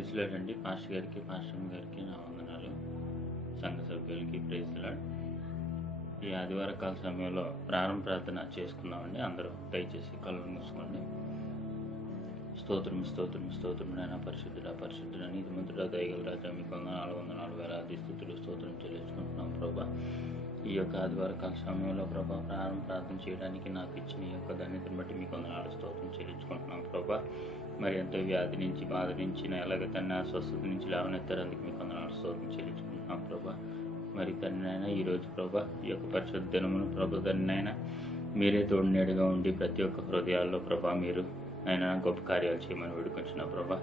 Praise lord అండి. Pastor గారికి, pastor గారికి నా వందనాలు. సంఘ సభ్యులకి ప్రైజ్ లార్డ్. ఈ ఆదివార కాల సమయంలో ప్రారంభ ప్రార్థన చేసుకుందామండి. అందరూ దయచేసి కళ్ళు మూసుకోండి. స్తోత్రం స్తోత్రం స్తోత్రం నాయన, పరిశుద్ధుడా పరిశుద్ధుడా, నీతిమంతుడా, దయగల రాజా, మీకు వందనాలు వేలాది స్థుతులు స్తోత్రం చెల్లించుకుంటున్నాం ప్రభా. ఈ యొక్క ఆదివార కాల సమయంలో ప్రభా ప్రారంభ ప్రార్థన చేయడానికి నాకు ఇచ్చిన ఈ యొక్క ధన్యతను బట్టి మీకు వందనాలు స్తోత్రం చెల్లించుకుంటున్నాం ప్రభా. మరి ఎంతో వ్యాధి నుంచి, బాధ నుంచి, ఎలాగ తన స్వస్థత నుంచి లేవనెత్తారందుకు మీకు వందనాలు స్తోత్రం చెల్లించుకుంటున్నాం ప్రభా. మరి తన్నైనా ఈరోజు ప్రభా ఈ యొక్క పరిశుద్ధ దినమును ప్రభా తన్నైనా మీరే తోడునేడుగా ఉండి ప్రతి ఒక్క హృదయాల్లో ప్రభా మీరు ఆయన గొప్ప కార్యాలు చేయమని వేడుకొచ్చిన ప్రభా.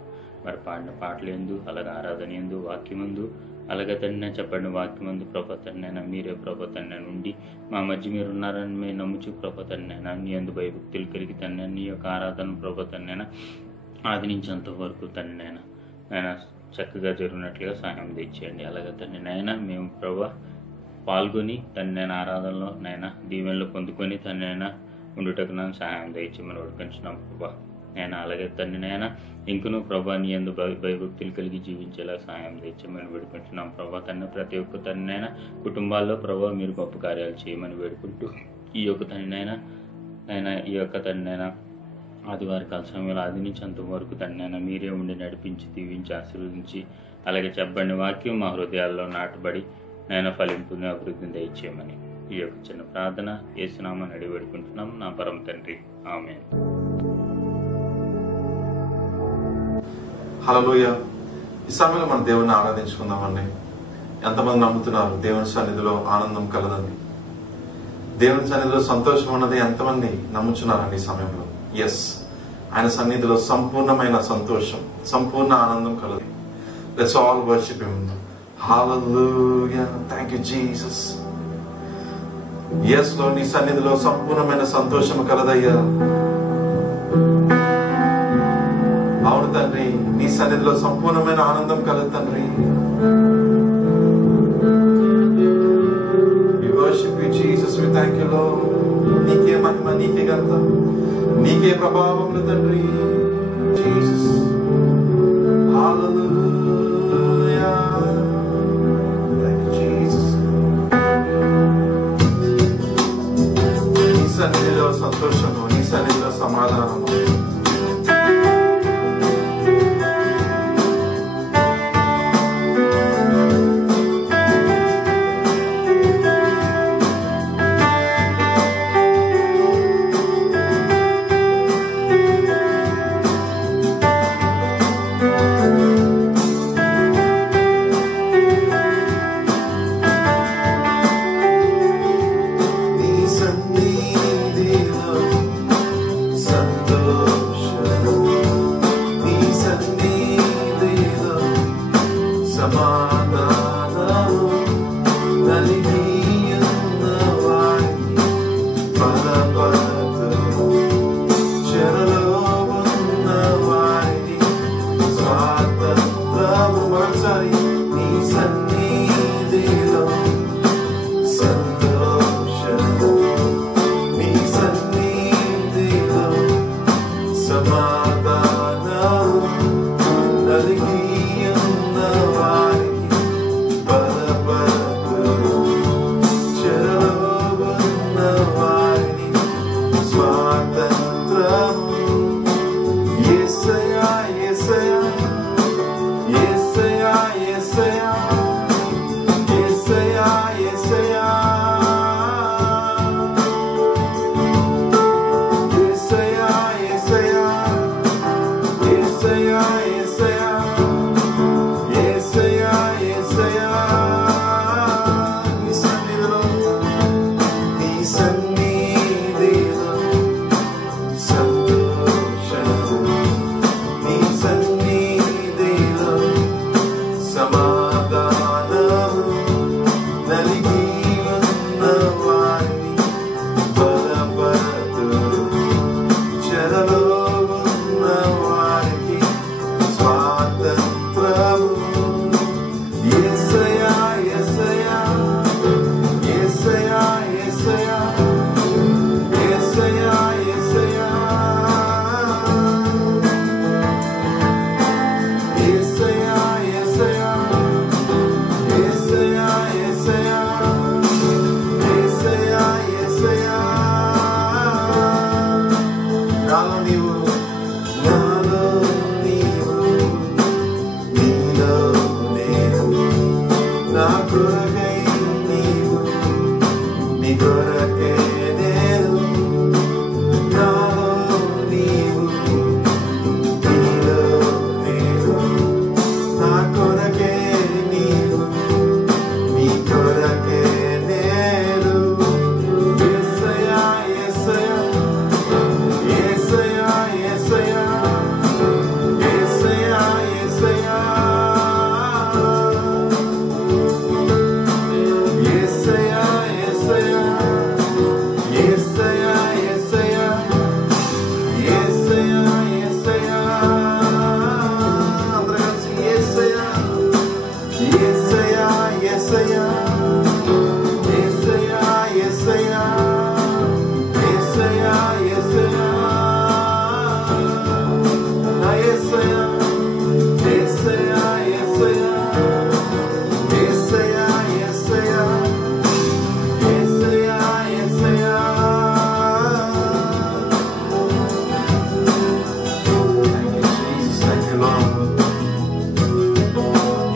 మరి పాడిన పాటలు ఎందు, అలాగే ఆరాధన ఎందు, వాక్యమందు, అలాగే తండ్రి చెప్పండి వాక్యమందు ప్రభా తండ్రైనా మీరే ప్రభా తండ్రి ఉండి మా మధ్య మీరు ఉన్నారని మేము నమ్ముచు ప్రభా తండ్రైనా నీ అందు భయభక్తులు కలిగి తండ్రి నీ యొక్క ఆరాధన ప్రభా తండ్రైనా ఆది నుంచి అంతవరకు తండ్రినైనా ఆయన చక్కగా జరిగినట్లుగా సహాయం తెచ్చేయండి. అలాగే తండ్రి నైనా మేము ప్రభా పాల్గొని తండ్రి ఆరాధనలో నైనా దీవెనలు పొందుకొని తండ్రి ఉండుటకు నన్ను సహాయం దయచేయమని వేడుకొంచున్నాం ప్రభా. నేను అలాగే తండ్రి నైనా ఇంకనూ ప్రభా నీ యందు భయభక్తులు కలిగి జీవించేలా సహాయం తెచ్చేయమని వేడుకుంటున్నాం ప్రభా. తండ్రి ప్రతి ఒక్క తండ్రినైనా కుటుంబాల్లో ప్రభా మీరు గొప్ప కార్యాలు చేయమని వేడుకుంటూ ఈ యొక్క తండ్రినైనా ఈ యొక్క తండ్రినైనా ఆదివారి కాల సమయంలో ఆది నుంచి అంతవరకు తండ్రినైనా మీరే ఉండి నడిపించి, దీవించి, ఆశీర్వదించి అలాగే చెప్పండి వాక్యం మా హృదయాల్లో నాటుబడి నైనా ఫలింపుని అభివృద్ధిని దయచేయమని ఈ యొక్క చిన్న ప్రార్థన యేసునామమున అడిగి వేడుకుంటున్నాం నా పరమ తండ్రి, ఆమేన్. హల్లెలూయా. ఈ సమయంలో మన దేవుని ఆరాధించుకుందామండి. ఎంతమంది నమ్ముతున్నారు దేవుని సన్నిధిలో ఆనందం కలదని, దేవుని సన్నిధిలో సంతోషం ఉన్నది ఎంతమంది నమ్ముచున్నారండి ఈ సమయంలో? ఎస్, ఆయన సన్నిధిలో సంపూర్ణమైన సంతోషం, సంపూర్ణ ఆనందం కలదు. Let's all worship him. Hallelujah. Thank you Jesus. Yes లో నీ సన్నిధిలో సంపూర్ణమైన సంతోషం కలదయ్యా. అవును తండ్రి, నీ సన్నిధిలో సంపూర్ణమైన ఆనందం కలదు తండ్రి. We worship you Jesus. We thank you Lord. నీకే మహిమ, నీకే ఘనత, నీకే ప్రభావములు తండ్రి. Jesus. Hallelujah. Thank you Jesus. నీ సన్నిధిలో సంతోషము, నీ సన్నిధిలో సమాధానము.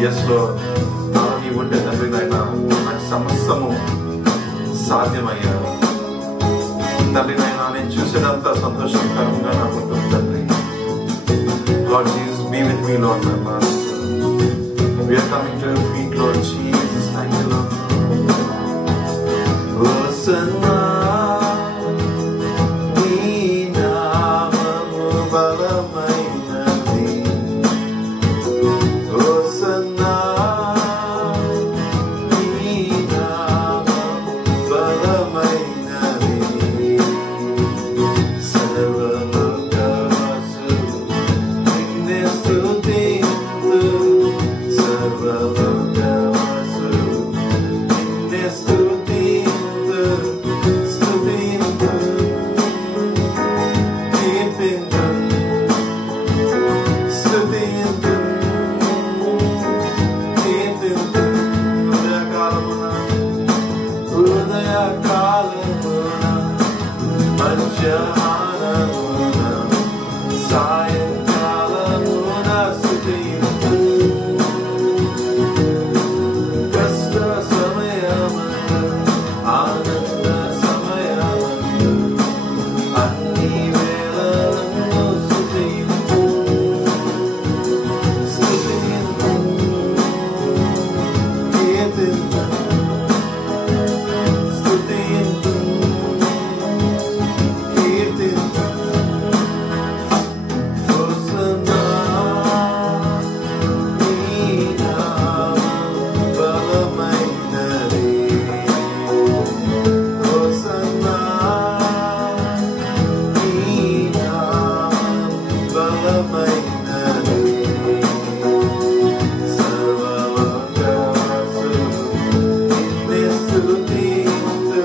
ఎస్ లార్డ్, నాలో నీవు ఉంటే తండ్రి నాయన నాకు సమస్తము సాధ్యమయ్యా. తండ్రి నాయన నేను చూసేదంతా సంతోషకరంగా నాకు ఉంటుంది తండ్రి. Lord Jesus, be with me, Lord, my Master. We are coming to your feet, Lord Jesus. Thank you, Lord. Hosanna, nee naamamu balamainadi. Hosanna, nee naamamu balamainadi. Sarvalokasu ninne స్తుతింతు. Sarvalokasu ninne స్తుతింతు. స్తుతింతు, కీర్తింతు, స్తుతింతు, కీర్తింతు. ఉదయకాలమున మధ్యాహ్నమున సాయంకాలమున స్తుతింతు. కష్ట సమయమున ఆనంద సమయమున అన్ని వేళలను స్తుతింతు. స్తుతింతు, కీర్తింతు, స్తుతింతు, కీర్తింతు. Hosanna, నీ నామము బలమైనది. Hosanna, నీ నామము బలమైనది. సర్వలోకవాసు నిన్నే స్తుతింతు.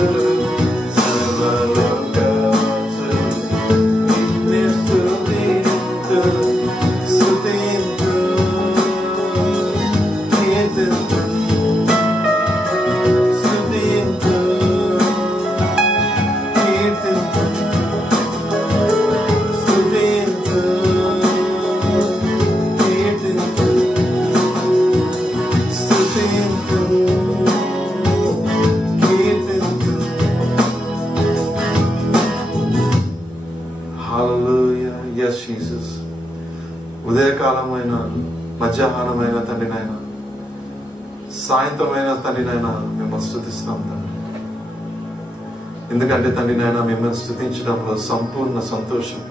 సర్వలోకవాసు నిన్నే స్తుతింతు. స్తుతింతు, కీర్తింతు, స్తుతింతు, కీర్తింతు, స్తుతింతు, కీర్తింతు, స్తుతింతు, కీర్తింతు. Hallelujah. Yes, Jesus. ఉదయకాలమైన మధ్యాహ్నమైన తండ్రి నాయన, సాయంత్రమైన తండ్రి నాయన మిమ్మల్ని స్తుతిస్తాం తండ్రి. ఎందుకంటే తండ్రి నాయన మిమ్మల్ని స్తుతించడంలో సంపూర్ణ సంతోషం,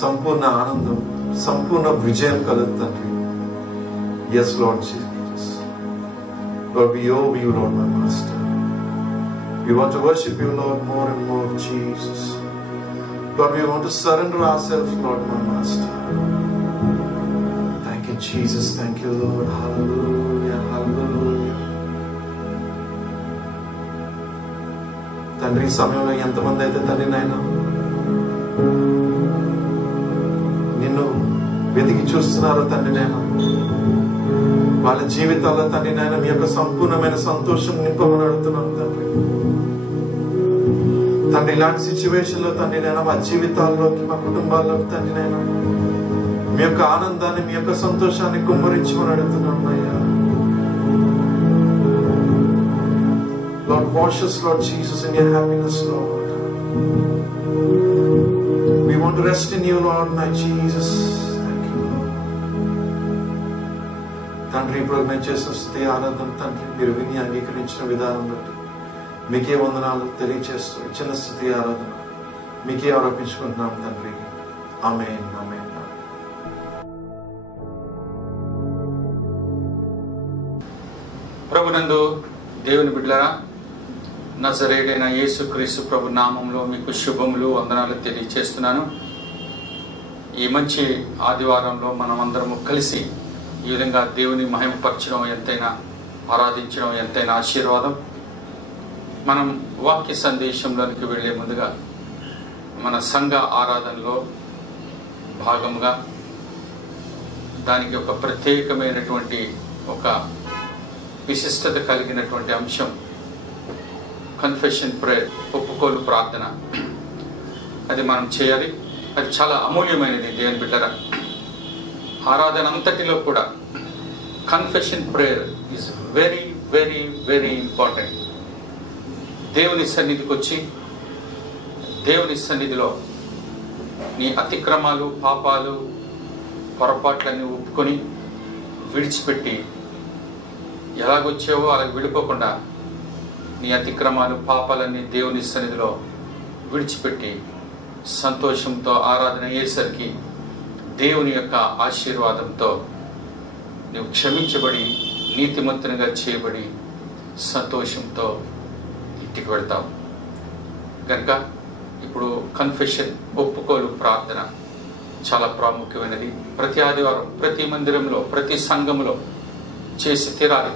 సంపూర్ణ ఆనందం, సంపూర్ణ విజయం కలదు తండ్రి. Yes Lord Jesus. Lord, we owe you, Lord, my Master. We want to worship you, Lord, more and more, Jesus. Lord, we want to surrender ourselves, Lord, my Master. Thank you, Jesus. Thank you, Lord. Hallelujah. Hallelujah. తండ్రి, ఈ సమయంలో ఎంతమంది అయితే తండ్రి నాయన నిన్ను వెతికి చూస్తున్నారో తండ్రి నాయన, వాళ్ళ జీవితాల్లో తండ్రి నాయన మీ యొక్క సంపూర్ణమైన సంతోషం నింపమని అడుగుతున్నాం తండ్రి. తండ్రి, ఇలాంటి సిచ్యువేషన్ లో తండ్రి నాయన మా జీవితాల్లోకి, మా కుటుంబాల్లోకి తండ్రి నాయన మీ యొక్క ఆనందాన్ని, మీ యొక్క సంతోషాన్ని కుమ్మరించమని అడుగుతున్నాం అయ్యా. Lord, wash us, Lord Jesus, in your happiness, Lord. We want to rest in you, Lord, my Jesus. Thank you, Lord. తండ్రి, ఇప్పుడు మేము చేసిన స్తుతి ఆనందం తండ్రి మీరు విని అంగీకరించిన విధానం బట్టి మీకే వందనాలు తెలియజేస్తూ చిన్న స్తుతి ఆరాధన మీకే ఆరోపించుకుంటున్నాం తండ్రి. ఆమేన్, ఆమేన్. ప్రభునందు దేవుని బిడ్డలారా, నజరేయుడైన యేసుక్రీస్తు ప్రభు నామంలో మీకు శుభములు, వందనాలు తెలియజేస్తున్నాను. ఈ మంచి ఆదివారంలో మనం అందరము కలిసి ఈ విధంగా దేవుని మహిమపరచడం ఎంతైనా, ఆరాధించడం ఎంతైనా ఆశీర్వాదం. మనం వాక్య సందేశంలోనికి వెళ్ళే ముందుగా మన సంఘ ఆరాధనలో భాగంగా దానికి ఒక ప్రత్యేకమైనటువంటి ఒక విశిష్టత కలిగినటువంటి అంశం కన్ఫెషన్ ప్రేయర్, ఒప్పుకోలు ప్రార్థన. అది మనం చేయాలి. అది చాలా అమూల్యమైనది దేవుని బిడ్డరా. ఆరాధన అంతటిలో కూడా confession prayer is very very very important. దేవుని సన్నిధికి వచ్చి దేవుని సన్నిధిలో నీ అతిక్రమాలు, పాపాలు, పొరపాట్లన్నీ ఒప్పుకొని విడిచిపెట్టి ఎలాగొచ్చావో అలాగ విడిపోకుండా నీ అతిక్రమాలు, పాపాలన్నీ దేవుని సన్నిధిలో విడిచిపెట్టి సంతోషంతో ఆరాధన అయ్యేసరికి దేవుని యొక్క ఆశీర్వాదంతో నువ్వు క్షమించబడి నీతిమంతునిగా చేయబడి సంతోషంతో ఇంటికి వెళ్తావు. కనుక ఇప్పుడు కన్ఫెషన్, ఒప్పుకోలు ప్రార్థన చాలా ప్రాముఖ్యమైనది. ప్రతి ఆదివారం ప్రతి మందిరంలో, ప్రతి సంఘంలో చేసి తీరాలి.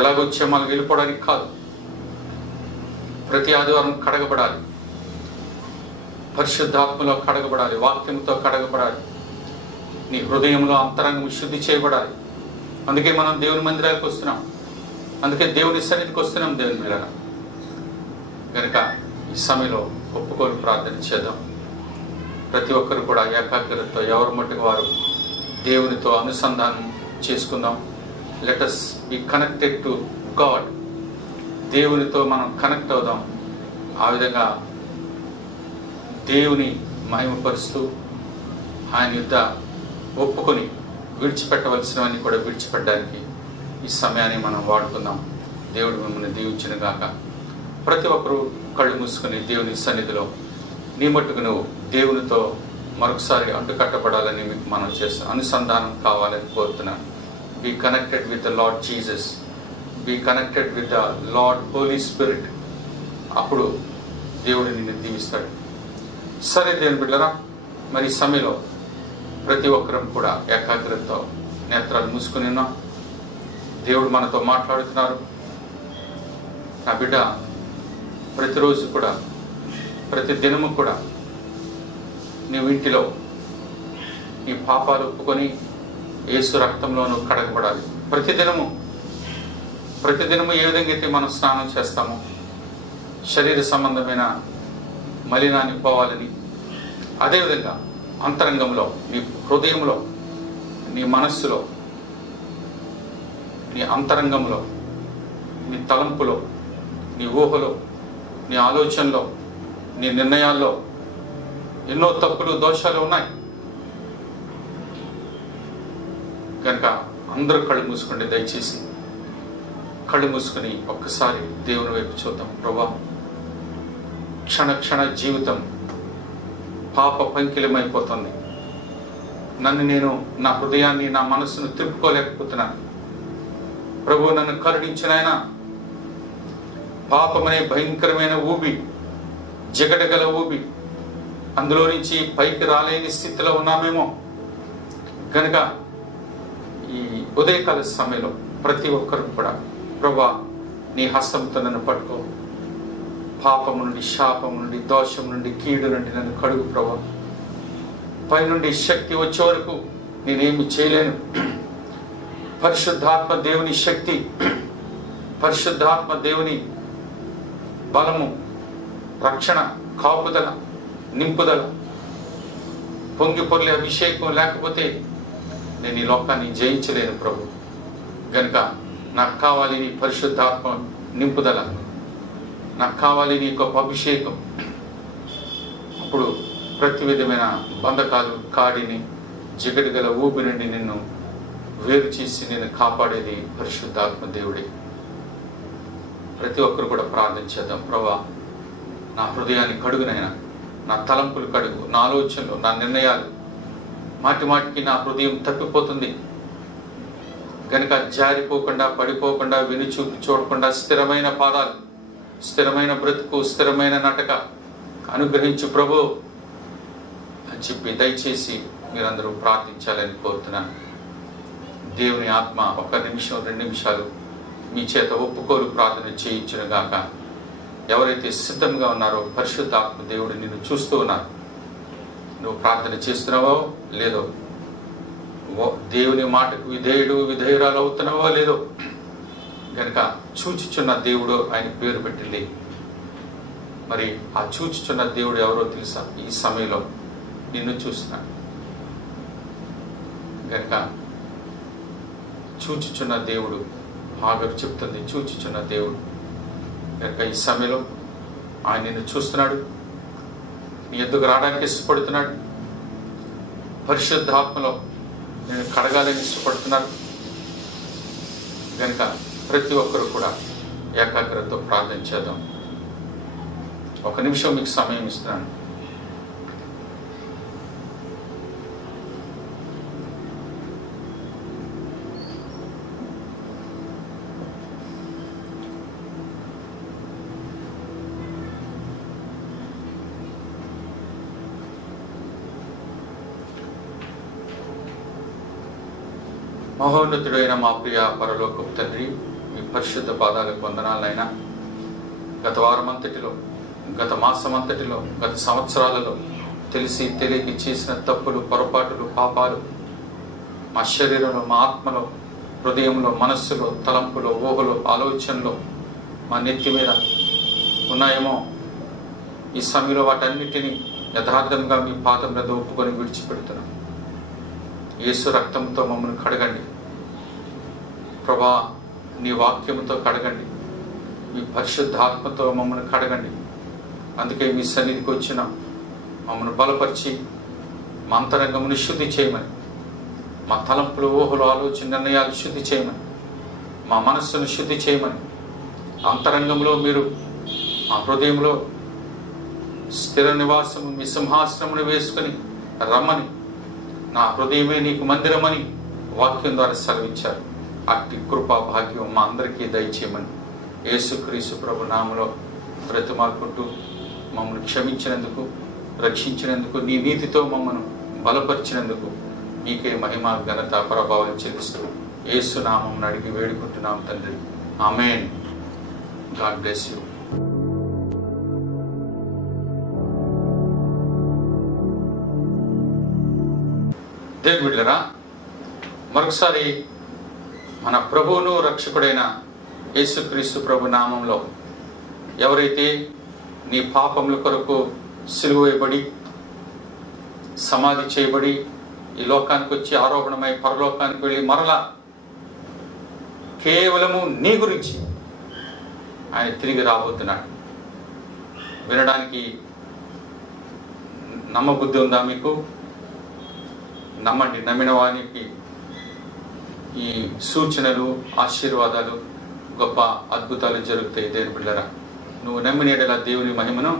ఎలాగొచ్చే మనకు వెళ్ళిపోవడానికి కాదు. ప్రతి ఆదివారం కడగబడాలి, పరిశుద్ధాత్మలో కడగబడాలి, వాక్యంతో కడగబడాలి, నీ హృదయంలో అంతరంగం శుద్ధి చేయబడాలి. అందుకే మనం దేవుని మందిరాలకు వస్తున్నాం, అందుకే దేవుని సన్నిధికి వస్తున్నాం దేవుని పిల్లల. కనుక ఈ సమయంలో ఒప్పుకోలు ప్రార్థన చేద్దాం. ప్రతి ఒక్కరు కూడా ఏకాగ్రతతో ఎవరి మట్టుకు వారు దేవునితో అనుసంధానం చేసుకుందాం. Let us be connected to God. దేవునితో మనం కనెక్ట్ అవుదాం. ఆ విధంగా దేవుని మహిమపరుస్తూ ఆయన యుద్ధ ఒప్పుకొని విడిచిపెట్టవలసినవన్నీ కూడా విడిచిపెట్టడానికి ఈ సమయాన్ని మనం వాడుకుందాం. దేవుడు మిమ్మల్ని దీవించిన గాక. ప్రతి ఒక్కరూ కళ్ళు మూసుకుని దేవుని సన్నిధిలో నీ మట్టుకు నువ్వు దేవునితో మరొకసారి అంటుకట్టబడాలని మీకు మనం చేస్తాం. అనుసంధానం కావాలని కోరుతున్నాను. Be connected with the Lord Jesus, be connected with the Lord Holy Spirit. అప్పుడు దేవుడు నిన్ను దీవిస్తాడు. సరే దేవుని బిడ్డరా, మరి ఈ సమయంలో ప్రతి ఒక్కరం కూడా ఏకాగ్రతతో నేత్రాలు మూసుకుని ఉన్నాం. దేవుడు మనతో మాట్లాడుతున్నారు. నా బిడ్డ, ప్రతిరోజు కూడా, ప్రతి దినము కూడా నీవు ఇంటిలో నీ పాపాలు ఒప్పుకొని యేసు రక్తంలో నువ్వు కడగబడాలి. ప్రతిదినము ఏ విధంగా అయితే మనం స్నానం చేస్తామో శరీర సంబంధమైన మలినాన్ని పోవాలని, అదేవిధంగా అంతరంగంలో, నీ హృదయంలో, నీ మనస్సులో, నీ అంతరంగంలో, నీ తలంపులో, నీ ఊహలో, నీ ఆలోచనలో, నీ నిర్ణయాల్లో ఎన్నో తప్పులు, దోషాలు ఉన్నాయి. కనుక అందరూ కళ్ళు మూసుకోండి. దయచేసి కళ్ళు మూసుకుని ఒక్కసారి దేవుని వైపు చూద్దాం. ప్రభువా, క్షణ క్షణ జీవితం పాప పంకిలమైపోతుంది. నన్ను నేను, నా హృదయాన్ని, నా మనస్సును తిప్పుకోలేకపోతున్నాను. ప్రభు, నన్ను కరుణించిన పాపమనే భయంకరమైన ఊబి, జగడగల ఊబి, అందులో నుంచి పైకి రాలేని స్థితిలో ఉన్నామేమో. కనుక ఈ ఉదయకాల సమయంలో ప్రతి ఒక్కరు కూడా ప్రభువా, నీ హస్తంతో నన్ను పట్టుకో. పాపము నుండి, శాపము నుండి, దోషం నుండి, కీడు నుండి నన్ను కడుగు ప్రభువా. పైనుండి శక్తి వచ్చే వరకు నేనేమి చేయలేను. పరిశుద్ధాత్మ దేవుని శక్తి, పరిశుద్ధాత్మ దేవుని బలము, రక్షణ, కాపుదల, నింపుదల, పొంగి పొర్లే అభిషేకం లేకపోతే నేను ఈ లోకాన్ని జయించలేను ప్రభు. గనుక నాకు కావాలి నీ పరిశుద్ధాత్మ నింపుదల, నాకు కావాలి నీ గొప్ప అభిషేకం. అప్పుడు ప్రతి విధమైన బంధకాలు, కాడిని, జిగడి గల ఊపి నుండి నిన్ను వేరు చేసి నేను కాపాడేది పరిశుద్ధాత్మ దేవుడే. ప్రతి ఒక్కరు కూడా ప్రార్థన చేద్దాం. ప్రభువా, నా హృదయాన్ని కడుగునైనా, నా తలంపులు కడుగు, నా ఆలోచనలు, నా నిర్ణయాలు. మాటి మాటికి నా హృదయం తప్పిపోతుంది. గనుక జారిపోకుండా, పడిపోకుండా, వినుచూపు చూడకుండా స్థిరమైన పాదాలు, స్థిరమైన బ్రతుకు, స్థిరమైన నటక అనుగ్రహించు ప్రభు అని చెప్పి దయచేసి మీరందరూ ప్రార్థించాలని కోరుతున్నాను. దేవుని ఆత్మ 1 నిమిషం 2 నిమిషాలు మీ చేత ఒప్పుకోలు ప్రార్థన చేయించును గాక. ఎవరైతే సిద్ధంగా ఉన్నారో పరిశుద్ధాత్మ దేవుడు నిన్ను చూస్తూ ఉన్నారు. నువ్వు ప్రార్థన చేస్తున్నావో లేదో, దేవుని మాటకు విధేయురాలు అవుతున్నావో లేదో, గనుక చూచుచున్న దేవుడు ఆయన పేరు పెట్టింది. మరి ఆ చూచుచున్న దేవుడు ఎవరో తెలుసా? ఈ సమయంలో నిన్ను చూస్తున్నాడు. గనుక చూచుచున్న దేవుడు. హాగరు చెప్తుంది, చూచుచున్న దేవుడు. కనుక ఈ సమయంలో ఆయన నిన్ను చూస్తున్నాడు, నీ ఎద్దుకు రావడానికి ఇష్టపడుతున్నాడు, పరిశుద్ధాత్మలో నేను కడగాలని ఇష్టపడుతున్నాడు. కనుక ప్రతి ఒక్కరు కూడా ఏకాగ్రతతో ప్రార్థన చేద్దాం. 1 నిమిషం మీకు సమయం ఇస్తున్నాను. మహోన్నతుడైన మా ప్రియ పరలోకపు తండ్రి, మీ పరిశుద్ధ పాదాలకు వందనాలైనా. గత వారమంతటిలో, గత మాసమంతటిలో, గత సంవత్సరాలలో తెలిసి తెలియక చేసిన తప్పులు, పొరపాటులు, పాపాలు మా శరీరంలో, మా ఆత్మలో, హృదయంలో, మనస్సులో, తలంపులో, ఊహలో, ఆలోచనలో మా నెత్తి మీద ఉన్నాయేమో. ఈ సమయంలో వాటన్నిటినీ యథార్థంగా మీ పాదం మీద ఒప్పుకొని విడిచిపెడుతున్నాం. యేసు రక్తంతో మమ్మల్ని కడగండి ప్రభా, నీ వాక్యంతో కడగండి, మీ పరిశుద్ధాత్మతో మమ్మల్ని కడగండి. అందుకే మీ సన్నిధికి వచ్చిన మమ్మల్ని బలపరిచి మా అంతరంగమును శుద్ధి చేయమని, మా తలంపులు, ఊహలు, ఆలోచన, నిర్ణయాలు శుద్ధి చేయమని, మా మనస్సును శుద్ధి చేయమని, అంతరంగంలో మీరు మా హృదయంలో స్థిర నివాసము, మీ సింహాసనమును వేసుకుని రమ్మని, నా హృదయమే నీకు మందిరమని వాక్యం ద్వారా సెలవిచ్చారు. అట్టి కృపా భాగ్యం మా అందరికీ దయచేయమని యేసుక్రీస్తు ప్రభు నామములో బ్రతిమాలుకుంటూ మమ్మల్ని క్షమించినందుకు, రక్షించినందుకు, నీ నీతితో మమ్మల్ని బలపరిచినందుకు నీకే మహిమ, ఘనత, ప్రభావం చెల్లిస్తూ యేసు నామమును అడిగి వేడుకుంటున్నాం తండ్రి. ఆమేన్. God bless you. దేవుని బిడ్డలారా, మరొకసారి మన ప్రభువును రక్షకుడైన యేసుక్రీస్తు ప్రభు నామంలో ఎవరైతే నీ పాపముల కొరకు సిలువ వేయబడి, సమాధి చేయబడి, ఈ లోకానికి వచ్చి ఆరోహణమై పరలోకానికి వెళ్ళి మరలా కేవలము నీ గురించి ఆయన తిరిగి రాబోతున్నాడు. వినడానికి నమ్మబుద్ధి ఉందా మీకు? నమ్మండి. నమ్మిన వానికి ఈ సూచనలు, ఆశీర్వాదాలు, గొప్ప అద్భుతాలు జరుగుతాయి. దేవుని బిడ్డలారా, నువ్వు నమ్మిన యెడల దేవుని మహిమను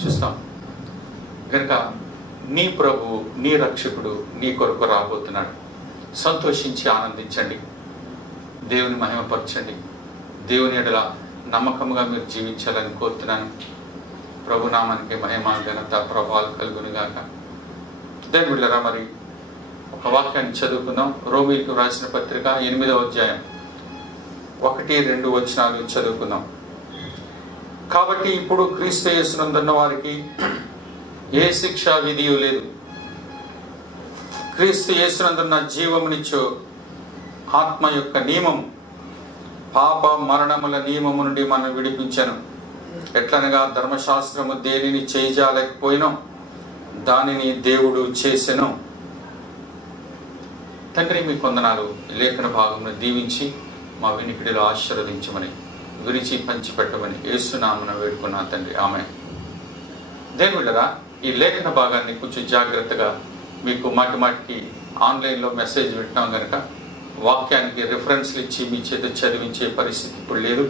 చూస్తాం. కనుక నీ ప్రభువు, నీ రక్షకుడు నీ కొరకు రాబోతున్నాడు. సంతోషించి ఆనందించండి, దేవుని మహిమపరచండి. దేవుని యెడల నమ్మకంగా మీరు జీవించాలని కోరుతున్నాను. ప్రభు నామానికి మహిమ, ఘనత, ప్రభావాలు కలుగునుగాక. దేవుని బిడ్డలారా, మరి ఒక వాక్యాన్ని చదువుకుందాం. రోమీయులకు రాసిన పత్రిక 8వ అధ్యాయం 1-2 వచనాలు చదువుకుందాం. కాబట్టి ఇప్పుడు క్రీస్తు యేసునందున్న వారికి ఏ శిక్షా విధియు లేదు. క్రీస్తు యేసునందున్న జీవమునిచ్చు ఆత్మ యొక్క నియమం పాప మరణముల నియమము నుండి మనం విడిపించను. ఎట్లనగా ధర్మశాస్త్రము దేనిని చేయజాలేకపోయినో దానిని దేవుడు చేసెను. తండ్రి, మీ కొందనాలు లేఖన భాగంను దీవించి మా వినికిడిలో ఆశీర్వదించమని, విరిచి పంచిపెట్టమని యేసునామమున వేడుకున్నా తండ్రి. ఆమేన్. దేవుని బిడ్డలారా, ఈ లేఖన భాగాన్ని కొంచెం జాగ్రత్తగా మీకు మాటిమాటికి ఆన్లైన్లో మెసేజ్ పెట్టినాం కనుక వాక్యానికి రిఫరెన్స్లు ఇచ్చి మీ చేత చదివించే పరిస్థితి ఇప్పుడు లేదు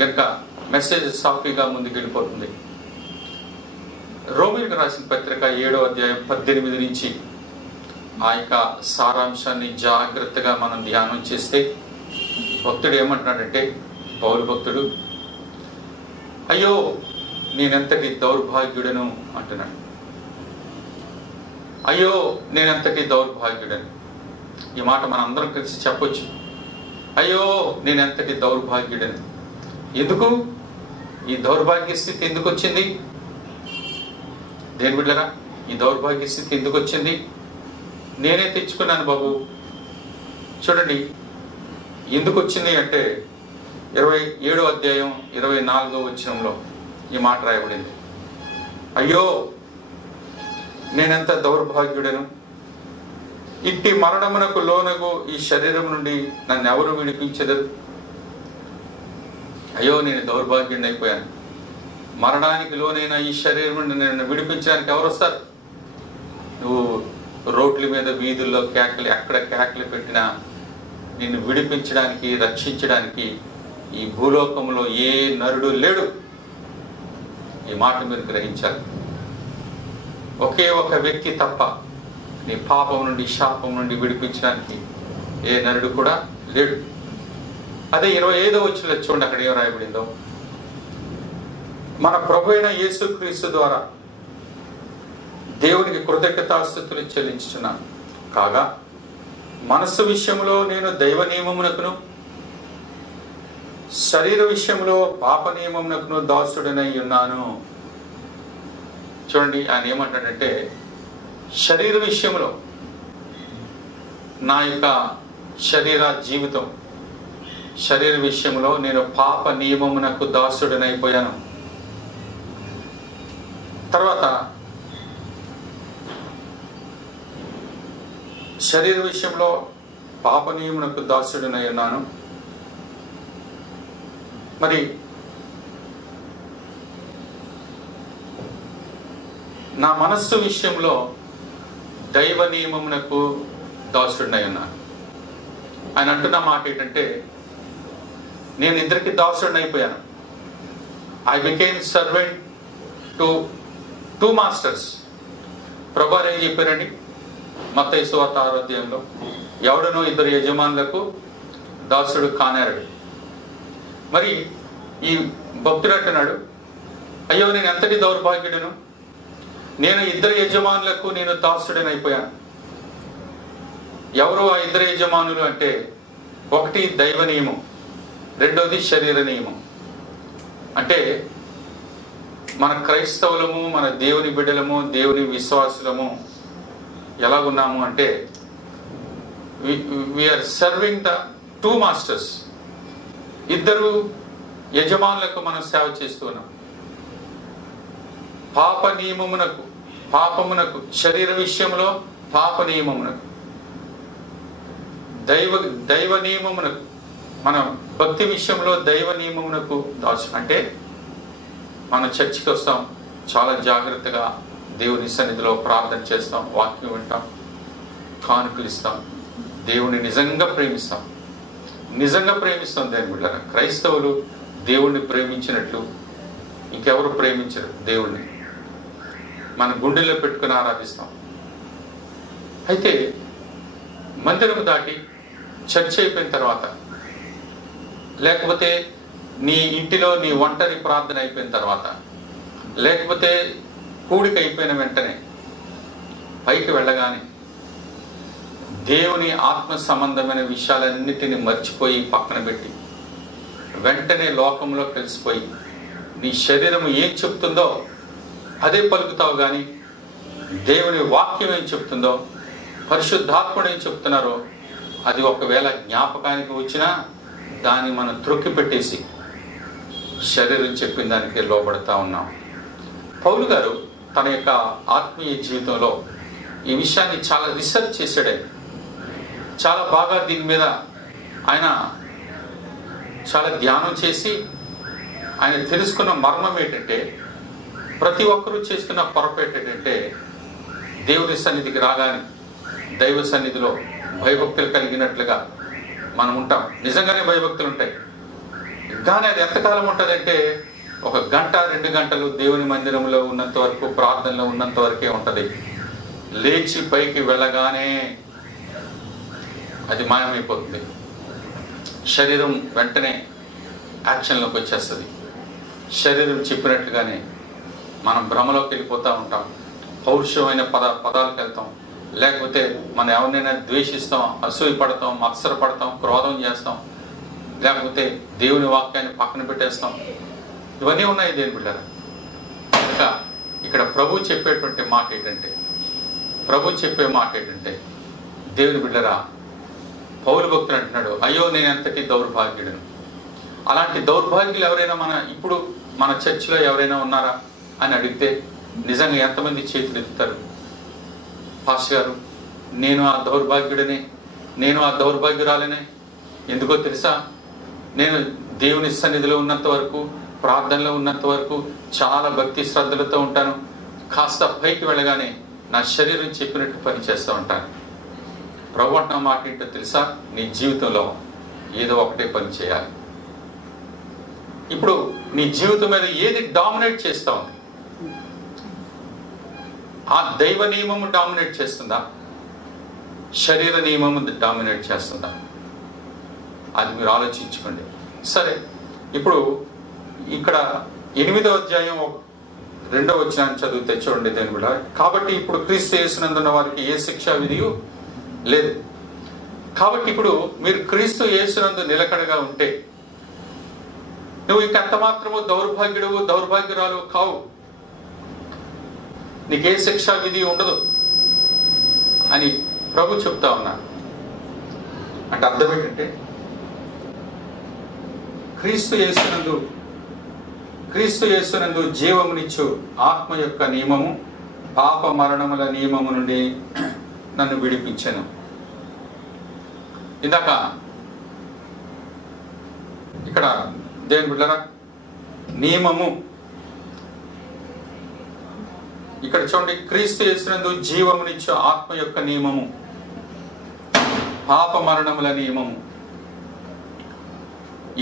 కనుక మెసేజ్ సాఫీగా ముందుకు వెళ్ళిపోతుంది. రోమీయులకు రాసిన పత్రిక 7వ అధ్యాయం 18 నుంచి ఆ యొక్క సారాంశాన్ని జాగ్రత్తగా మనం ధ్యానం చేస్తే భక్తుడు ఏమంటున్నాడంటే, పౌలు భక్తుడు, అయ్యో నేనెంతటి దౌర్భాగ్యుడను అంటున్నాడు. అయ్యో నేనెంతటి దౌర్భాగ్యుడను. ఈ మాట మనం అందరం కలిసి చెప్పొచ్చు. అయ్యో నేనెంతటి దౌర్భాగ్యుడను. ఎందుకు ఈ దౌర్భాగ్య స్థితి ఎందుకు వచ్చింది? దేని బిడ్డరా, ఈ దౌర్భాగ్య స్థితి ఎందుకు వచ్చింది? నేనే తెచ్చుకున్నాను బాబు. చూడండి ఎందుకు వచ్చింది అంటే 27వ అధ్యాయం 24వ వచనంలో ఈ మాట రాయబడింది. అయ్యో నేనెంత దౌర్భాగ్యుడను, ఇట్టి మరణమునకు లోనగు ఈ శరీరం నుండి నన్ను ఎవరు విడిపించెదరు? అయ్యో నేను దౌర్భాగ్యుడిని అయిపోయాను, మరణానికి లోనైన ఈ శరీరం నుండి నన్ను విడిపించడానికి ఎవరు వస్తారు? నువ్వు రోడ్ల మీద వీధుల్లో కేకలు, ఎక్కడ కేకలు పెట్టినా నిన్ను విడిపించడానికి రక్షించడానికి ఈ భూలోకంలో ఏ నరుడు లేడు. ఈ మాట మీరు గ్రహించాలి. ఒకే ఒక వ్యక్తి తప్ప నీ పాపం నుండి శాపం నుండి విడిపించడానికి ఏ నరుడు కూడా లేడు. అదే 25వ వచనంలో చూడండి, అక్కడ ఏం రాయబడిందో. మన ప్రభు అయిన యేసుక్రీస్తు ద్వారా దేవునికి కృతజ్ఞతాస్తుతులు చెల్లించుచున్నాను. కాగా మనస్సు విషయంలో నేను దైవ నియమమునకును శరీర విషయంలో పాప నియమమునకును దాసుడనై ఉన్నాను. చూడండి ఆయన ఏమంటాడంటే, శరీర విషయంలో నా యొక్క శరీర జీవితం, శరీర విషయంలో నేను పాప నియమమునకు దాసుడనైపోయాను. తర్వాత శరీర విషయంలో పాప నియమునకు దాసుడనై ఉన్నాను. మరి నా మనస్సు విషయంలో దైవ నియమమునకు దాసుడనై ఉన్నాను. ఆయన అంటున్న మాట ఏంటంటే, నేను ఇద్దరికి దాసుడిని అయిపోయాను. I became servant to 2 masters. ప్రభు ఏం చెప్పారండి మత్తయి సువార్త 6వ అధ్యాయంలో, ఎవడనో 2 యజమానులకు దాసుడు కానేరడు. మరి ఈ భక్తుడు అంటున్నాడు, అయ్యో నేను ఎంతటి దౌర్భాగ్యుడును, నేను 2 యజమానులకు నేను దాసుడని అయిపోయాను. ఎవరు ఆ 2 యజమానులు అంటే, ఒకటి దైవ నియమం, రెండోది శరీర నియమం. అంటే మన క్రైస్తవులము, మన దేవుని బిడ్డలము, దేవుని విశ్వాసులము ఎలా ఉన్నాము అంటే, వీఆర్ సర్వింగ్ ద 2 మాస్టర్స్. 2 యజమానులకు మనం సేవ చేస్తూ ఉన్నాం. పాప నియమమునకు, పాపమునకు, శరీర విషయంలో పాప నియమమునకు, దైవ నియమమునకు, మనం భక్తి విషయంలో దైవ నియమమునకు దాసు. అంటే మనం చర్చికి వస్తాం, చాలా జాగ్రత్తగా దేవుని సన్నిధిలో ప్రార్థన చేస్తాం, వాక్యం వింటాం, కానుకలు ఇస్తాం, దేవుని నిజంగా ప్రేమిస్తాం. దేవుని బిడ్డలారా, క్రైస్తవులు దేవుణ్ణి ప్రేమించినట్లు ఇంకెవరు ప్రేమించరు. దేవుణ్ణి మన గుండెల్లో పెట్టుకుని ఆరాధిస్తాం. అయితే మందిరం దాటి చర్చ్ అయిపోయిన తర్వాత, లేకపోతే నీ ఇంటిలో నీ ఒంటరి ప్రార్థన అయిపోయిన తర్వాత, లేకపోతే కూడిక అయిపోయిన వెంటనే పైకి వెళ్ళగానే దేవుని ఆత్మ సంబంధమైన విషయాలన్నిటిని మర్చిపోయి పక్కన పెట్టి వెంటనే లోకంలో కలిసిపోయి నీ శరీరం ఏం చెప్తుందో అదే పలుకుతావు. కానీ దేవుని వాక్యం ఏం చెప్తుందో, పరిశుద్ధాత్ముడు ఏం చెప్తున్నారో అది ఒకవేళ జ్ఞాపకానికి వచ్చినా దాన్ని మనం త్రొక్కి పెట్టేసి శరీరం చెప్పిన దానికి లోబడతా ఉన్నాం. పౌలు గారు తన యొక్క ఆత్మీయ జీవితంలో ఈ విషయాన్ని చాలా రీసెర్చ్ చేశాడే. చాలా బాగా దీని మీద ఆయన చాలా ధ్యానం చేసి ఆయన తెలుసుకున్న మర్మం ఏంటంటే, ప్రతి ఒక్కరూ చేస్తున్న పొరపాటు ఏంటంటే, దేవుని సన్నిధికి రాగానే దైవ సన్నిధిలో భయభక్తులు కలిగినట్లుగా మనం ఉంటాం. నిజంగానే భయభక్తులు ఉంటాయి, కానీ అది ఎంతకాలం ఉంటుందంటే, 1 గంట 2 గంటలు దేవుని మందిరంలో ఉన్నంత వరకు, ప్రార్థనలో ఉన్నంత వరకే ఉంటుంది. లేచి పైకి వెళ్ళగానే అది మాయమైపోతుంది. శరీరం వెంటనే యాక్షన్లోకి వచ్చేస్తుంది. శరీరం చెప్పినట్లుగానే మనం భ్రమలోకి వెళ్ళిపోతూ ఉంటాం. పౌరుషమైన పదాలకు వెళ్తాం, లేకపోతే మనం ఎవరినైనా ద్వేషిస్తాం, అసూయపడతాం, మత్సరపడతాం, క్రోధం చేస్తాం, లేకపోతే దేవుని వాక్యాన్ని పక్కన పెట్టేస్తాం. ఇవన్నీ ఉన్నాయి దేవుని బిడ్డలారా. ఇంకా ఇక్కడ ప్రభు చెప్పేటువంటి మాట ఏంటంటే, దేవుని బిడ్డలారా, పౌలు భక్తుడు అంటున్నాడు, అయ్యో నేను ఎంతటి దౌర్భాగ్యుడను. అలాంటి దౌర్భాగ్యులు ఎవరైనా ఇప్పుడు మన చర్చిలో ఎవరైనా ఉన్నారా అని అడిగితే నిజంగా ఎంతమంది చేతులు ఎత్తుతారు? పాస్టర్ గారు నేను ఆ దౌర్భాగ్యుడిని, నేను ఆ దౌర్భాగ్యురాలినే. ఎందుకో తెలుసా? నేను దేవుని సన్నిధిలో ఉన్నంత వరకు, ప్రార్థనలో ఉన్నంత వరకు చాలా భక్తి శ్రద్ధలతో ఉంటాను. కాస్త పైకి వెళ్ళగానే నా శరీరం చెప్పినట్టు పని చేస్తూ ఉంటాను. ప్రభు అంటున్న మాట ఏంటో తెలుసా? నీ జీవితంలో ఏదో ఒకటే పని చేయాలి. ఇప్పుడు నీ జీవితం మీద ఏది డామినేట్ చేస్తూ ఉంది? ఆ దైవ నియమము డామినేట్ చేస్తుందా? శరీర నియమము డామినేట్ చేస్తుందా? అది మీరు ఆలోచించుకోండి. సరే, ఇప్పుడు ఇక్కడ 8వ అధ్యాయం 2వ వచనాన్ని చదివితే చూడండి. దేని కూడా, కాబట్టి ఇప్పుడు క్రీస్తు యేసునందున్న వారికి ఏ శిక్షా విధియు లేదు. కాబట్టి ఇప్పుడు మీరు క్రీస్తు యేసునందు నిలకడగా ఉంటే నువ్వు ఇంకంత మాత్రము దౌర్భాగ్యుడు, దౌర్భాగ్యురాలు కావు. నీకే శిక్షా విధి ఉండదు అని ప్రభు చెప్తా ఉన్నాడు. అంటే అర్థం ఏంటంటే, క్రీస్తు యేసునందు జీవమునిచ్చు ఆత్మ యొక్క నియమము పాప మరణముల నియమము నుండి నన్ను విడిపించాను. ఇందాక ఇక్కడ దేవుని బిడ్డలారా, నియమము ఇక్కడ చూడండి, క్రీస్తు యేసునందు జీవమునిచ్చు ఆత్మ యొక్క నియమము పాప మరణముల నియమము.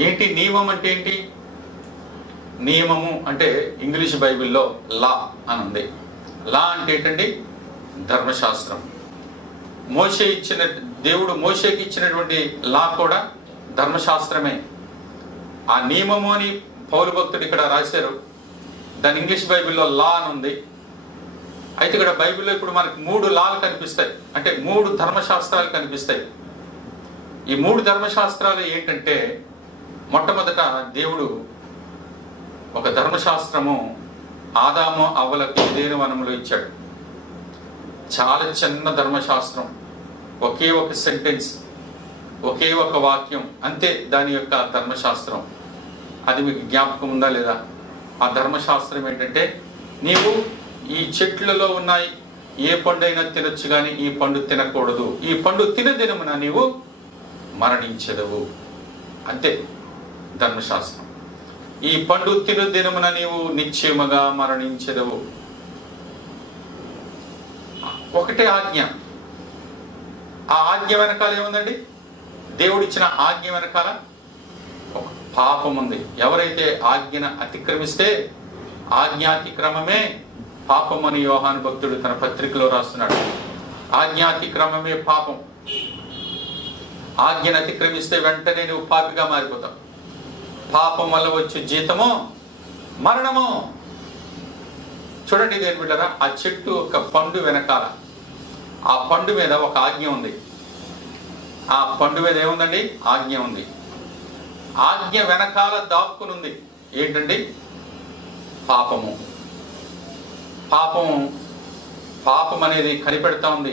ఏంటి నియమం అంటే? ఏంటి నియమము అంటే? ఇంగ్లీష్ బైబిల్లో లా అని ఉంది. లా అంటే ఏంటండి? ధర్మశాస్త్రం. దేవుడు మోషేకి ఇచ్చినటువంటి లా కూడా ధర్మశాస్త్రమే. ఆ నియమము అని పౌలు భక్తుడు ఇక్కడ రాశారు. దాని ఇంగ్లీష్ బైబిల్లో లా అని ఉంది. అయితే ఇక్కడ బైబిల్లో ఇప్పుడు మనకు 3 లాలు కనిపిస్తాయి, అంటే 3 ధర్మశాస్త్రాలు కనిపిస్తాయి. ఈ 3 ధర్మశాస్త్రాలు ఏంటంటే, మొట్టమొదట దేవుడు ఒక ధర్మశాస్త్రము ఆదాము అవ్వలకు ఏదెను వనములో ఇచ్చాడు. చాలా చిన్న ధర్మశాస్త్రం, ఒకే ఒక సెంటెన్స్, ఒకే ఒక వాక్యం, అంతే దాని యొక్క ధర్మశాస్త్రం. అది మీకు జ్ఞాపకం ఉందా లేదా? ఆ ధర్మశాస్త్రం ఏంటంటే, నీవు ఈ చెట్లలో ఉన్న ఏ పండు అయినా తినొచ్చు కానీ ఈ పండు తినకూడదు. ఈ పండు తినదినమున నీవు మరణించెదవు. అంతే ధర్మశాస్త్రం. ఈ పండు తినదినమున నీవు నిశ్చయముగా మరణించెదవు. ఒకటే ఆజ్ఞ. ఆ ఆజ్ఞ వెనకాల ఏముందండి? దేవుడిచ్చిన ఆజ్ఞ వెనకాల ఒక పాపం ఉంది. ఎవరైతే ఆజ్ఞను అతిక్రమిస్తే ఆజ్ఞాతిక్రమమే పాపం అని యోహాను భక్తుడు తన పత్రికలో రాస్తున్నాడు. ఆజ్ఞాతిక్రమమే పాపం. ఆజ్ఞను అతిక్రమిస్తే వెంటనే నువ్వు పాపిగా మారిపోతావు. పాపం వల్ల వచ్చే జీతము మరణము. చూడండి దేని బిడ్డరా, ఆ చెట్టు ఒక పండు వెనకాల, ఆ పండు మీద ఒక ఆజ్ఞ ఉంది. ఆ పండు మీద ఏముందండి? ఆజ్ఞ ఉంది. ఆజ్ఞ వెనకాల దాక్కుని ఉంది ఏంటండి? పాపము. పాపం అనేది కనిపెడతా ఉంది.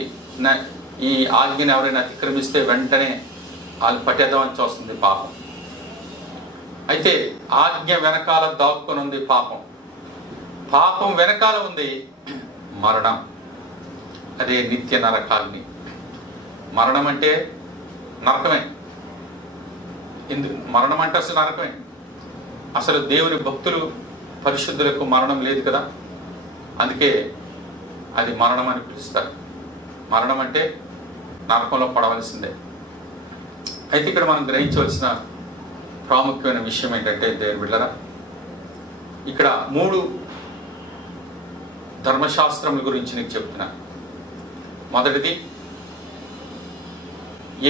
ఈ ఆజ్ఞను ఎవరైనా అతిక్రమిస్తే వెంటనే వాళ్ళు పట్టేద్దామని చూస్తుంది పాపం. అయితే ఆజ్ఞ వెనకాల దాక్కుని ఉంది పాపం. పాపం వెనకాల ఉంది మరణం. అదే నిత్య నరకాగ్ని. మరణం అంటే నరకమే. మరణం అంటే అసలు నరకమే. అసలు దేవుని భక్తులు పరిశుద్ధులకు మరణం లేదు కదా, అందుకే అది మరణం అని పిలుస్తారు. మరణం అంటే నరకంలో పడవలసిందే. అయితే ఇక్కడ మనం గ్రహించవలసిన ప్రాముఖ్యమైన విషయం ఏంటంటే, దేవుని బిడ్డలారా, ఇక్కడ 3 ధర్మశాస్త్రముల గురించి నీకు చెప్తున్నా. మొదటిది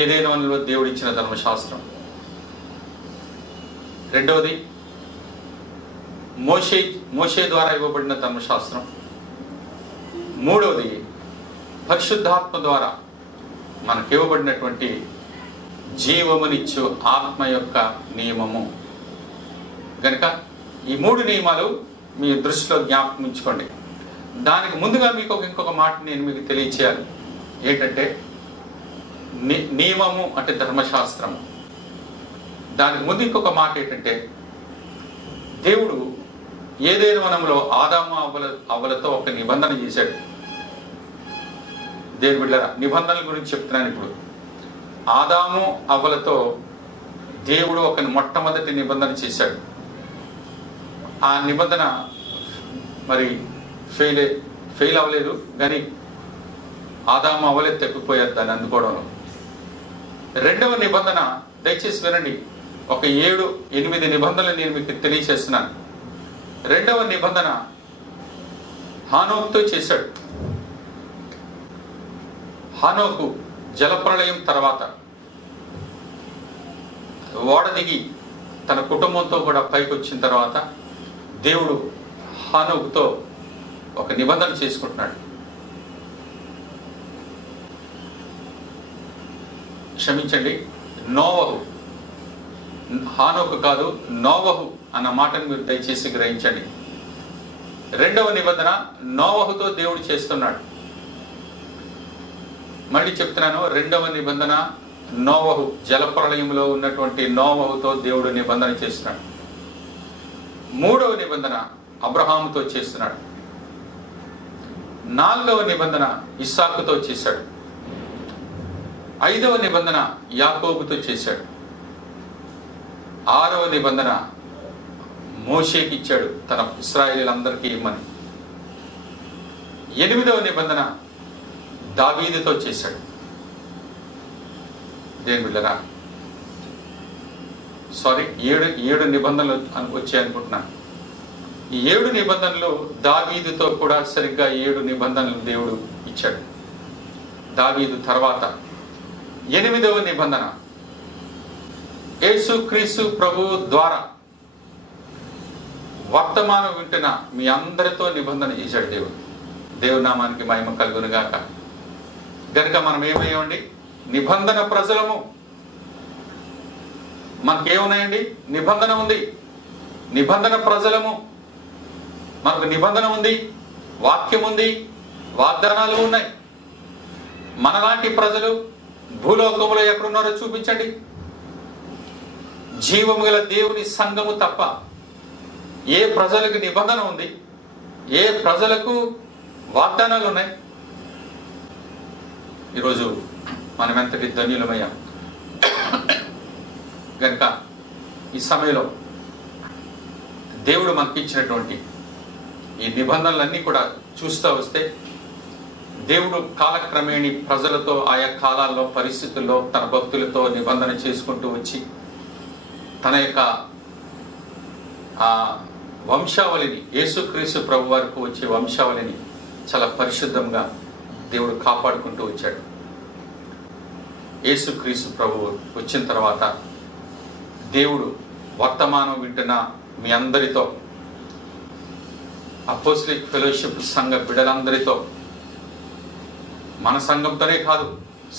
ఏదైనా దేవుడిచ్చిన ధర్మశాస్త్రం. రెండవది మోషే ద్వారా ఇవ్వబడిన ధర్మశాస్త్రం. మూడవది పరిశుద్ధాత్మ ద్వారా మనకి ఇవ్వబడినటువంటి జీవమునిచ్చు ఆత్మ యొక్క నియమము. గనుక ఈ 3 నియమాలు మీ దృష్టిలో జ్ఞాపకం ఉంచుకోండి. దానికి ముందుగా మీకు ఇంకొక మాట నేను మీకు తెలియచేయాలి. ఏంటంటే, నియమము అంటే ధర్మశాస్త్రము. దానికి ముందు ఇంకొక మాట ఏంటంటే, దేవుడు ఏదైనా వనంలో ఆదాము అవ్వలతో ఒక నిబంధన చేశాడు. దేవుని బిడ్డలారా, నిబంధనల గురించి చెప్తున్నాను. ఇప్పుడు ఆదాము అవ్వలతో దేవుడు ఒక మొట్టమొదటి నిబంధన చేశాడు. ఆ నిబంధన మరి ఫెయిల్ అవ్వలేదు, కానీ ఆదాము అవ్వలే తప్పిపోయారు దాన్ని అందుకోవడంలో. రెండవ నిబంధన దయచేసి వినండి. ఒక 7-8 నిబంధనలు నేను మీకు తెలియచేస్తున్నాను. రెండవ నిబంధన హానోకుతో చేశాడు. హానోకు జలప్రళయం తర్వాత ఓడ దిగి తన కుటుంబంతో కూడా పైకి వచ్చిన తర్వాత దేవుడు హానోకుతో ఒక నిబంధన చేసుకుంటున్నాడు. క్షమించండి, నోవహు, హానోకు కాదు, నోవహు అన్న మాటను మీరు దయచేసి గ్రహించండి. రెండవ నిబంధన నోవహుతో దేవుడు చేస్తున్నాడు. మళ్ళీ చెప్తున్నాను, రెండవ నిబంధన నోవహు, జలప్రళయంలో ఉన్నటువంటి నోవహుతో దేవుడు నిబంధన చేస్తున్నాడు. మూడవ నిబంధన అబ్రహాముతో చేస్తున్నాడు. నాలుగవ నిబంధన ఇస్సాకుతో చేశాడు. ఐదవ నిబంధన యాకోబుతో చేశాడు. ఆరవ నిబంధన మోషేకి ఇచ్చాడు, తన ఇశ్రాయేలీయులందరికీ ఇమ్మని. ఎనిమిదవ నిబంధన దావీదుతో చేశాడు. దేవుని బిడ్డలారా, సారీ, ఏడు నిబంధనలు వచ్చాయి అనుకుంటున్నాను. ఈ 7 నిబంధనలు దావీదుతో కూడా సరిగ్గా 7 నిబంధనలు దేవుడు ఇచ్చాడు. దావీదు తర్వాత 8వ నిబంధన యేసుక్రీస్తు ప్రభువు ద్వారా వర్తమానం వింటున్న మీ అందరితో నిబంధన చేశాడు దేవుడు. దేవుని నామానికి మహిమ కలుగును గాక. గనుక మనం ఏమయ్యండి? నిబంధన ప్రజలము. మనకేమున్నాయండి? నిబంధన ఉంది. నిబంధన ప్రజలము. మనకు నిబంధన ఉంది, వాక్యం ఉంది, వాగ్దానాలు ఉన్నాయి. మనలాంటి ప్రజలు భూలోకంలో ఎక్కడున్నారో చూపించండి. జీవము గల దేవుని సంఘము తప్ప ఏ ప్రజలకు నిబంధన ఉంది, ఏ ప్రజలకు వాగ్దానాలు ఉన్నాయి? ఈరోజు మనం ఎంతటి ధన్యులమయ్యాం. కనుక ఈ సమయంలో దేవుడు మనకి ఇచ్చినటువంటి ఈ నిబంధనలన్నీ కూడా చూస్తూ వస్తే, దేవుడు కాలక్రమేణి ప్రజలతో ఆయా కాలాల్లో పరిస్థితుల్లో తన భక్తులతో నిబంధన చేసుకుంటూ వచ్చి తన యొక్క ఆ వంశావళిని, యేసుక్రీస్తు ప్రభు వరకు వచ్చే వంశావళిని చాలా పరిశుద్ధంగా దేవుడు కాపాడుకుంటూ వచ్చాడు. యేసుక్రీస్తు ప్రభు వచ్చిన తర్వాత దేవుడు వర్తమానం వింటున్న మీ అందరితో, అపోస్టలిక్ ఫెలోషిప్ సంఘ బిడ్డలందరితో, మన సంఘంతోనే కాదు,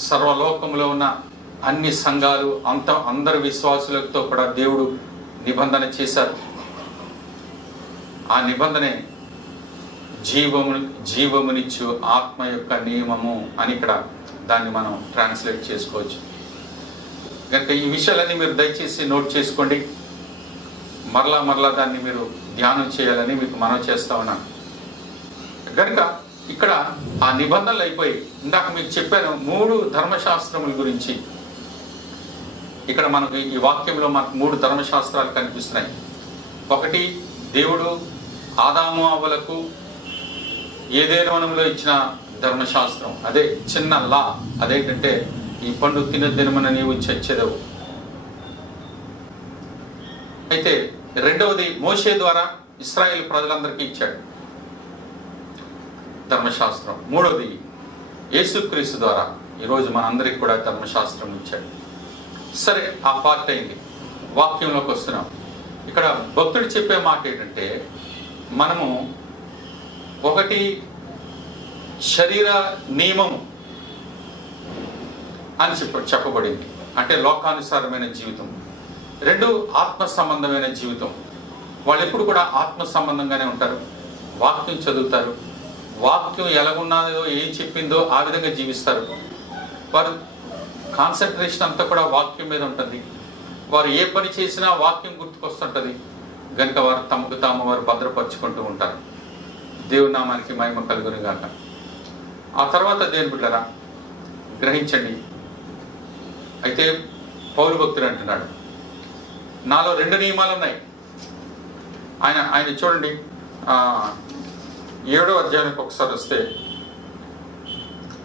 సర్వలోకంలో ఉన్న అన్ని సంఘాలు, అందరి విశ్వాసులతో కూడా దేవుడు నిబంధన చేశారు. ఆ నిబంధనే జీవమునిచ్చు ఆత్మ యొక్క నియమము అని ఇక్కడ దాన్ని మనం ట్రాన్స్లేట్ చేసుకోవచ్చు. కనుక ఈ విషయాలన్నీ మీరు దయచేసి నోట్ చేసుకోండి. మరలా దాన్ని మీరు ధ్యానం చేయాలని మీకు మనవి చేస్తా ఉన్నాను. కనుక ఇక్కడ ఆ నిబంధనలు అయిపోయి, ఇందాక మీకు చెప్పాను 3 ధర్మశాస్త్రముల గురించి. ఇక్కడ మనకు ఈ వాక్యంలో మనకు 3 ధర్మశాస్త్రాలు కనిపిస్తున్నాయి. ఒకటి, దేవుడు ఆదాము అవ్వలకు ఏదైనా వనంలో ఇచ్చిన ధర్మశాస్త్రం, అదే చిన్న లా. అదేంటంటే, ఈ పండు తిన దినమున నీవు చచ్చెదవు. అయితే రెండవది మోషే ద్వారా ఇశ్రాయేలు ప్రజలందరికీ ఇచ్చాడు ధర్మశాస్త్రం. మూడవది యేసుక్రీస్తు ద్వారా ఈరోజు మనందరికి కూడా ధర్మశాస్త్రం ఇచ్చాడు. సరే, ఆ పార్ట్ అయింది. వాక్యంలోకి వస్తున్నాం. ఇక్కడ భక్తుడు చెప్పే మాట ఏంటంటే, మనము ఒకటి శరీర నియమము అని చెప్పబడింది, అంటే లోకానుసారమైన జీవితం. 2 ఆత్మ సంబంధమైన జీవితం. వాళ్ళు ఎప్పుడు కూడా ఆత్మ సంబంధంగానే ఉంటారు. వాక్యం చదువుతారు, వాక్యం ఎలాగున్నదో, ఏం చెప్పిందో ఆ విధంగా జీవిస్తారు. వారు కాన్సన్ట్రేషన్ అంతా కూడా వాక్యం మీద ఉంటుంది. వారు ఏ పని చేసినా వాక్యం గుర్తుకొస్తుంటుంది. కనుక వారు తమకు తాము వారు భద్రపరుచుకుంటూ ఉంటారు. దేవుని నామానికి మహిమ కలుగును గాక. ఆ తర్వాత దేవుని బిడ్డలారా గ్రహించండి. అయితే పౌలు భక్తుడు అంటున్నాడు, నాలో 2 నియమాలు ఉన్నాయి. ఆయన చూడండి 7వ అధ్యాయానికి ఒకసారి వస్తే,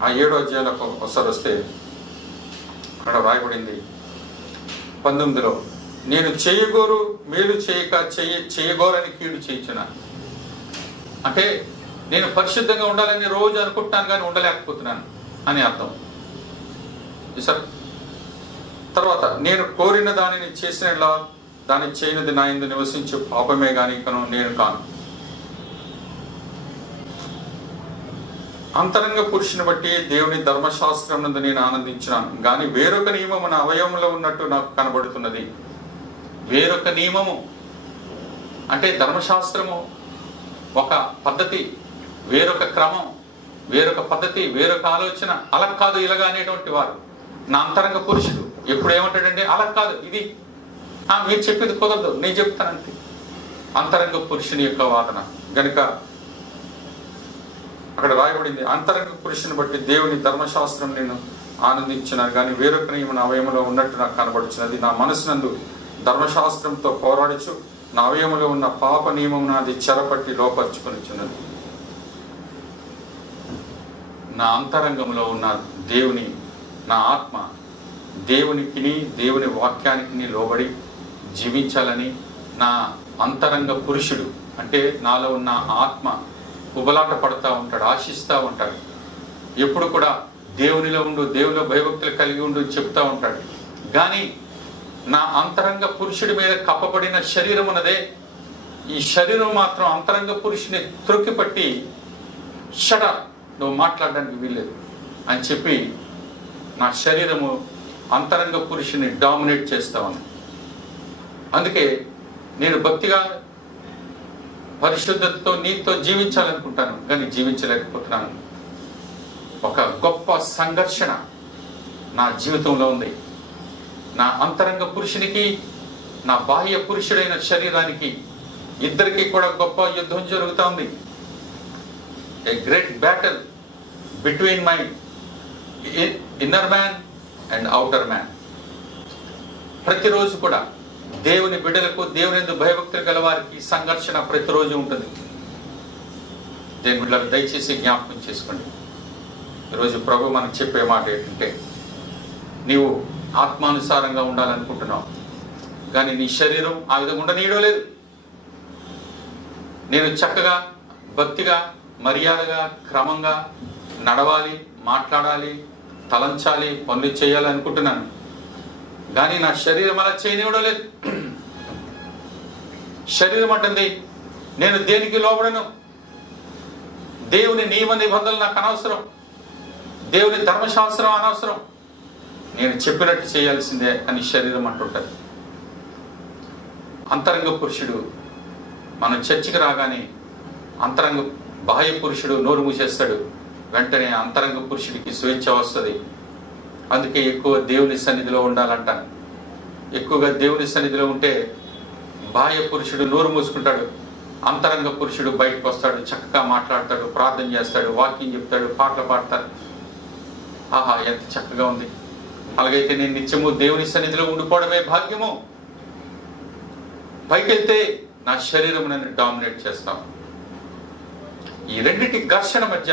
ఆ 7వ అధ్యాయానికి ఒకసారి వస్తే అక్కడ రాయబడింది 19లో, నేను చేయగోరు మేలు చేయక చేయగోరని కీడు చేయించున్నాను. అంటే నేను పరిశుద్ధంగా ఉండాలని రోజు అనుకుంటున్నాను కానీ ఉండలేకపోతున్నాను అని అర్థం. సార్ తర్వాత, నేను కోరిన దానిని చేసినలా దాన్ని చేయనిది నా యందు నివసించే పాపమే గాని నేను కాను. అంతరంగ పురుషుని బట్టి దేవుని ధర్మశాస్త్రం నందు నేను ఆనందించినాను కానీ వేరొక నియమము నా అవయవంలో ఉన్నట్టు నాకు కనబడుతున్నది. వేరొక నియమము అంటే ధర్మశాస్త్రము ఒక పద్ధతి, వేరొక క్రమం, వేరొక పద్ధతి, వేరొక ఆలోచన. అలా కాదు ఇలాగా అనేటువంటి వారు నా అంతరంగ పురుషుడు ఎప్పుడు ఏమంటాడంటే అలా కాదు, ఇది మీరు చెప్పింది కుదరదు, నేను చెప్తానంతే. అంతరంగ పురుషుని యొక్క వాదన గనుక అక్కడ రాయబడింది, అంతరంగ పురుషుని బట్టి దేవుని ధర్మశాస్త్రం నేను ఆనందించినాను కానీ వేరొక నియమం అవయములో ఉన్నట్టు నాకు కనబడుచున్నది. నా మనసునందు ధర్మశాస్త్రంతో పోరాడుచు నా అవయములో ఉన్న పాప నియమం నాది చెరపట్టి లోపరుచుకొనిచున్నది. నా అంతరంగంలో ఉన్న దేవుని, నా ఆత్మ దేవునికి దేవుని వాక్యానికి లోబడి జీవించాలని నా అంతరంగ పురుషుడు అంటే నాలో ఉన్న ఆత్మ ఉబలాట పడుతూ ఉంటాడు, ఆశిస్తూ ఉంటాడు. ఎప్పుడు కూడా దేవునిలో ఉండు, దేవునిలో భయభక్తులు కలిగి ఉండు చెప్తా ఉంటాడు. కానీ నా అంతరంగ పురుషుడి మీద కప్పబడిన శరీరం ఉన్నదే, ఈ శరీరం మాత్రం అంతరంగ పురుషుని త్రొక్కిపట్టి షడ నువ్వు మాట్లాడడానికి వీల్లేదు అని చెప్పి నా శరీరము అంతరంగ పురుషుని డామినేట్ చేస్తా ఉంది. అందుకే నేను భక్తిగా పరిశుద్ధతతో నీతో జీవించాలనుకుంటాను కానీ జీవించలేకపోతున్నాను. ఒక గొప్ప సంఘర్షణ నా జీవితంలో ఉంది. నా అంతరంగ పురుషునికి, నా బాహ్య పురుషుడైన శరీరానికి ఇద్దరికి కూడా గొప్ప యుద్ధం జరుగుతూ ఉంది. A great battle between my inner man and outer man. ప్రతిరోజు కూడా దేవుని బిడ్డలకు, దేవుని యందు భయభక్తులు గల వారికి సంఘర్షణ ప్రతిరోజు ఉంటుంది. దేవుని బిడ్డలకు దయచేసి జ్ఞాపకం చేసుకోండి. ఈరోజు ప్రభు మనకు చెప్పే మాట ఏంటంటే, నీవు ఆత్మానుసారంగా ఉండాలనుకుంటున్నావు కానీ నీ శరీరం ఆ విధంగా ఉండనీయడం లేదు. నేను చక్కగా భక్తిగా మర్యాదగా క్రమంగా నడవాలి, మాట్లాడాలి, తలంచాలి, పనులు చేయాలి అనుకుంటున్నాను కానీ నా శరీరం అలా చేయనివ్వడం లేదు. శరీరం అంటుంది నేను దేనికి లోబడను, దేవుని నియమ నిబంధనలు నాకు అనవసరం, దేవుని ధర్మశాస్త్రం అనవసరం, నేను చెప్పినట్టు చేయాల్సిందే అని శరీరం అంటుంటది. అంతరంగ పురుషుడు మనం చర్చికి రాగానే అంతరంగ బాహ్య పురుషుడు నోరు మూసేస్తాడు, వెంటనే అంతరంగ పురుషుడికి స్వేచ్ఛ వస్తుంది. అందుకే ఎక్కువ దేవుని సన్నిధిలో ఉండాలంట. ఎక్కువగా దేవుని సన్నిధిలో ఉంటే బాహ్య పురుషుడు నోరు మూసుకుంటాడు, అంతరంగ పురుషుడు బయటకు వస్తాడు, చక్కగా మాట్లాడతాడు, ప్రార్థన చేస్తాడు, వాక్యం చెప్తాడు, పాటలు పాడతాడు. ఆహా ఎంత చక్కగా ఉంది. అలాగైతే నేను నిత్యము దేవుని సన్నిధిలో ఉండిపోవడమే భాగ్యము. పైకెళ్తే నా శరీరం నన్ను డామినేట్ చేస్తాను. ఈ రెండింటి ఘర్షణ మధ్య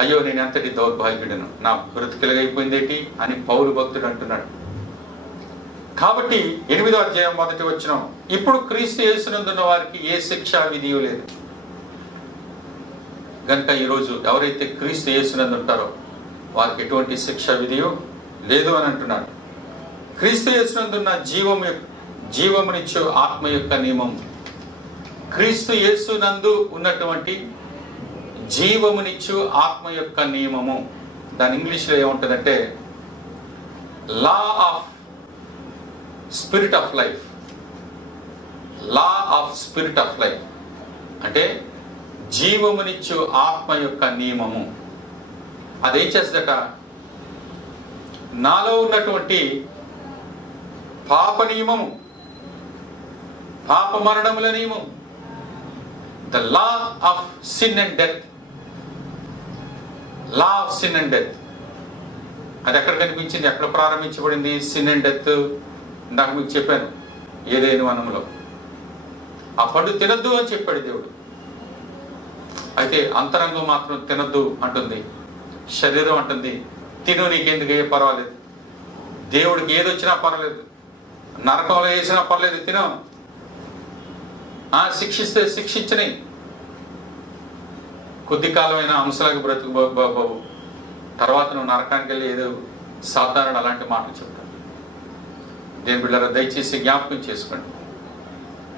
అయ్యో నేను ఎంతటి దౌర్భాగ్యుడను, నా బ్రతుకులగైపోయిందేటి అని పౌలు భక్తుడు అంటున్నాడు. కాబట్టి 8వ అధ్యాయం 1వ వచనం, ఇప్పుడు క్రీస్తు యేసునందున్న వారికి ఏ శిక్షా విధియు లేదు. గనుక ఈరోజు ఎవరైతే క్రీస్తు యేసునందు ఉంటారో వారికి ఎటువంటి శిక్షా విధియు లేదు అని అంటున్నాడు. క్రీస్తు యేసునందున్న జీవమునిచ్చు ఆత్మ యొక్క నియమం, క్రీస్తు యేసునందు ఉన్నటువంటి జీవమునిచ్చు ఆత్మ యొక్క నియమము, దాని ఇంగ్లీష్లో ఏముంటుందంటే law of spirit of life. Law of spirit of life అంటే జీవమునిచ్చు ఆత్మ యొక్క నియమము. అదేం చేస్తుందట, నాలో ఉన్నటువంటి పాప నియమము, పాప మరణముల నియమం, the law of sin and death, law of sin and death. అది ఎక్కడ కనిపించింది, ఎక్కడ ప్రారంభించబడింది? సిన్ అండ్ డెత్ ఇందాక మీకు చెప్పాను, ఏదైనా వనంలో. ఆ పండు తినద్దు అని చెప్పాడు దేవుడు. అయితే అంతరంగం మాత్రం తినద్దు అంటుంది, శరీరం అంటుంది తిను, నీకెందుకు, ఏ పర్వాలేదు, దేవుడికి ఏది వచ్చినా పర్వాలేదు, నరకంలో వేసినా పర్లేదు, తిను, శిక్షిస్తే శిక్షించని, కొద్ది కాలమైన అంశలాగా బ్రతుకు బాబు, తర్వాత నువ్వు నరకానికి వెళ్ళి ఏదో సాధారణ అలాంటి మాటలు చెప్తాడు. దేని బిడ్డలారా, దయచేసి జ్ఞాపకం చేసుకోండి.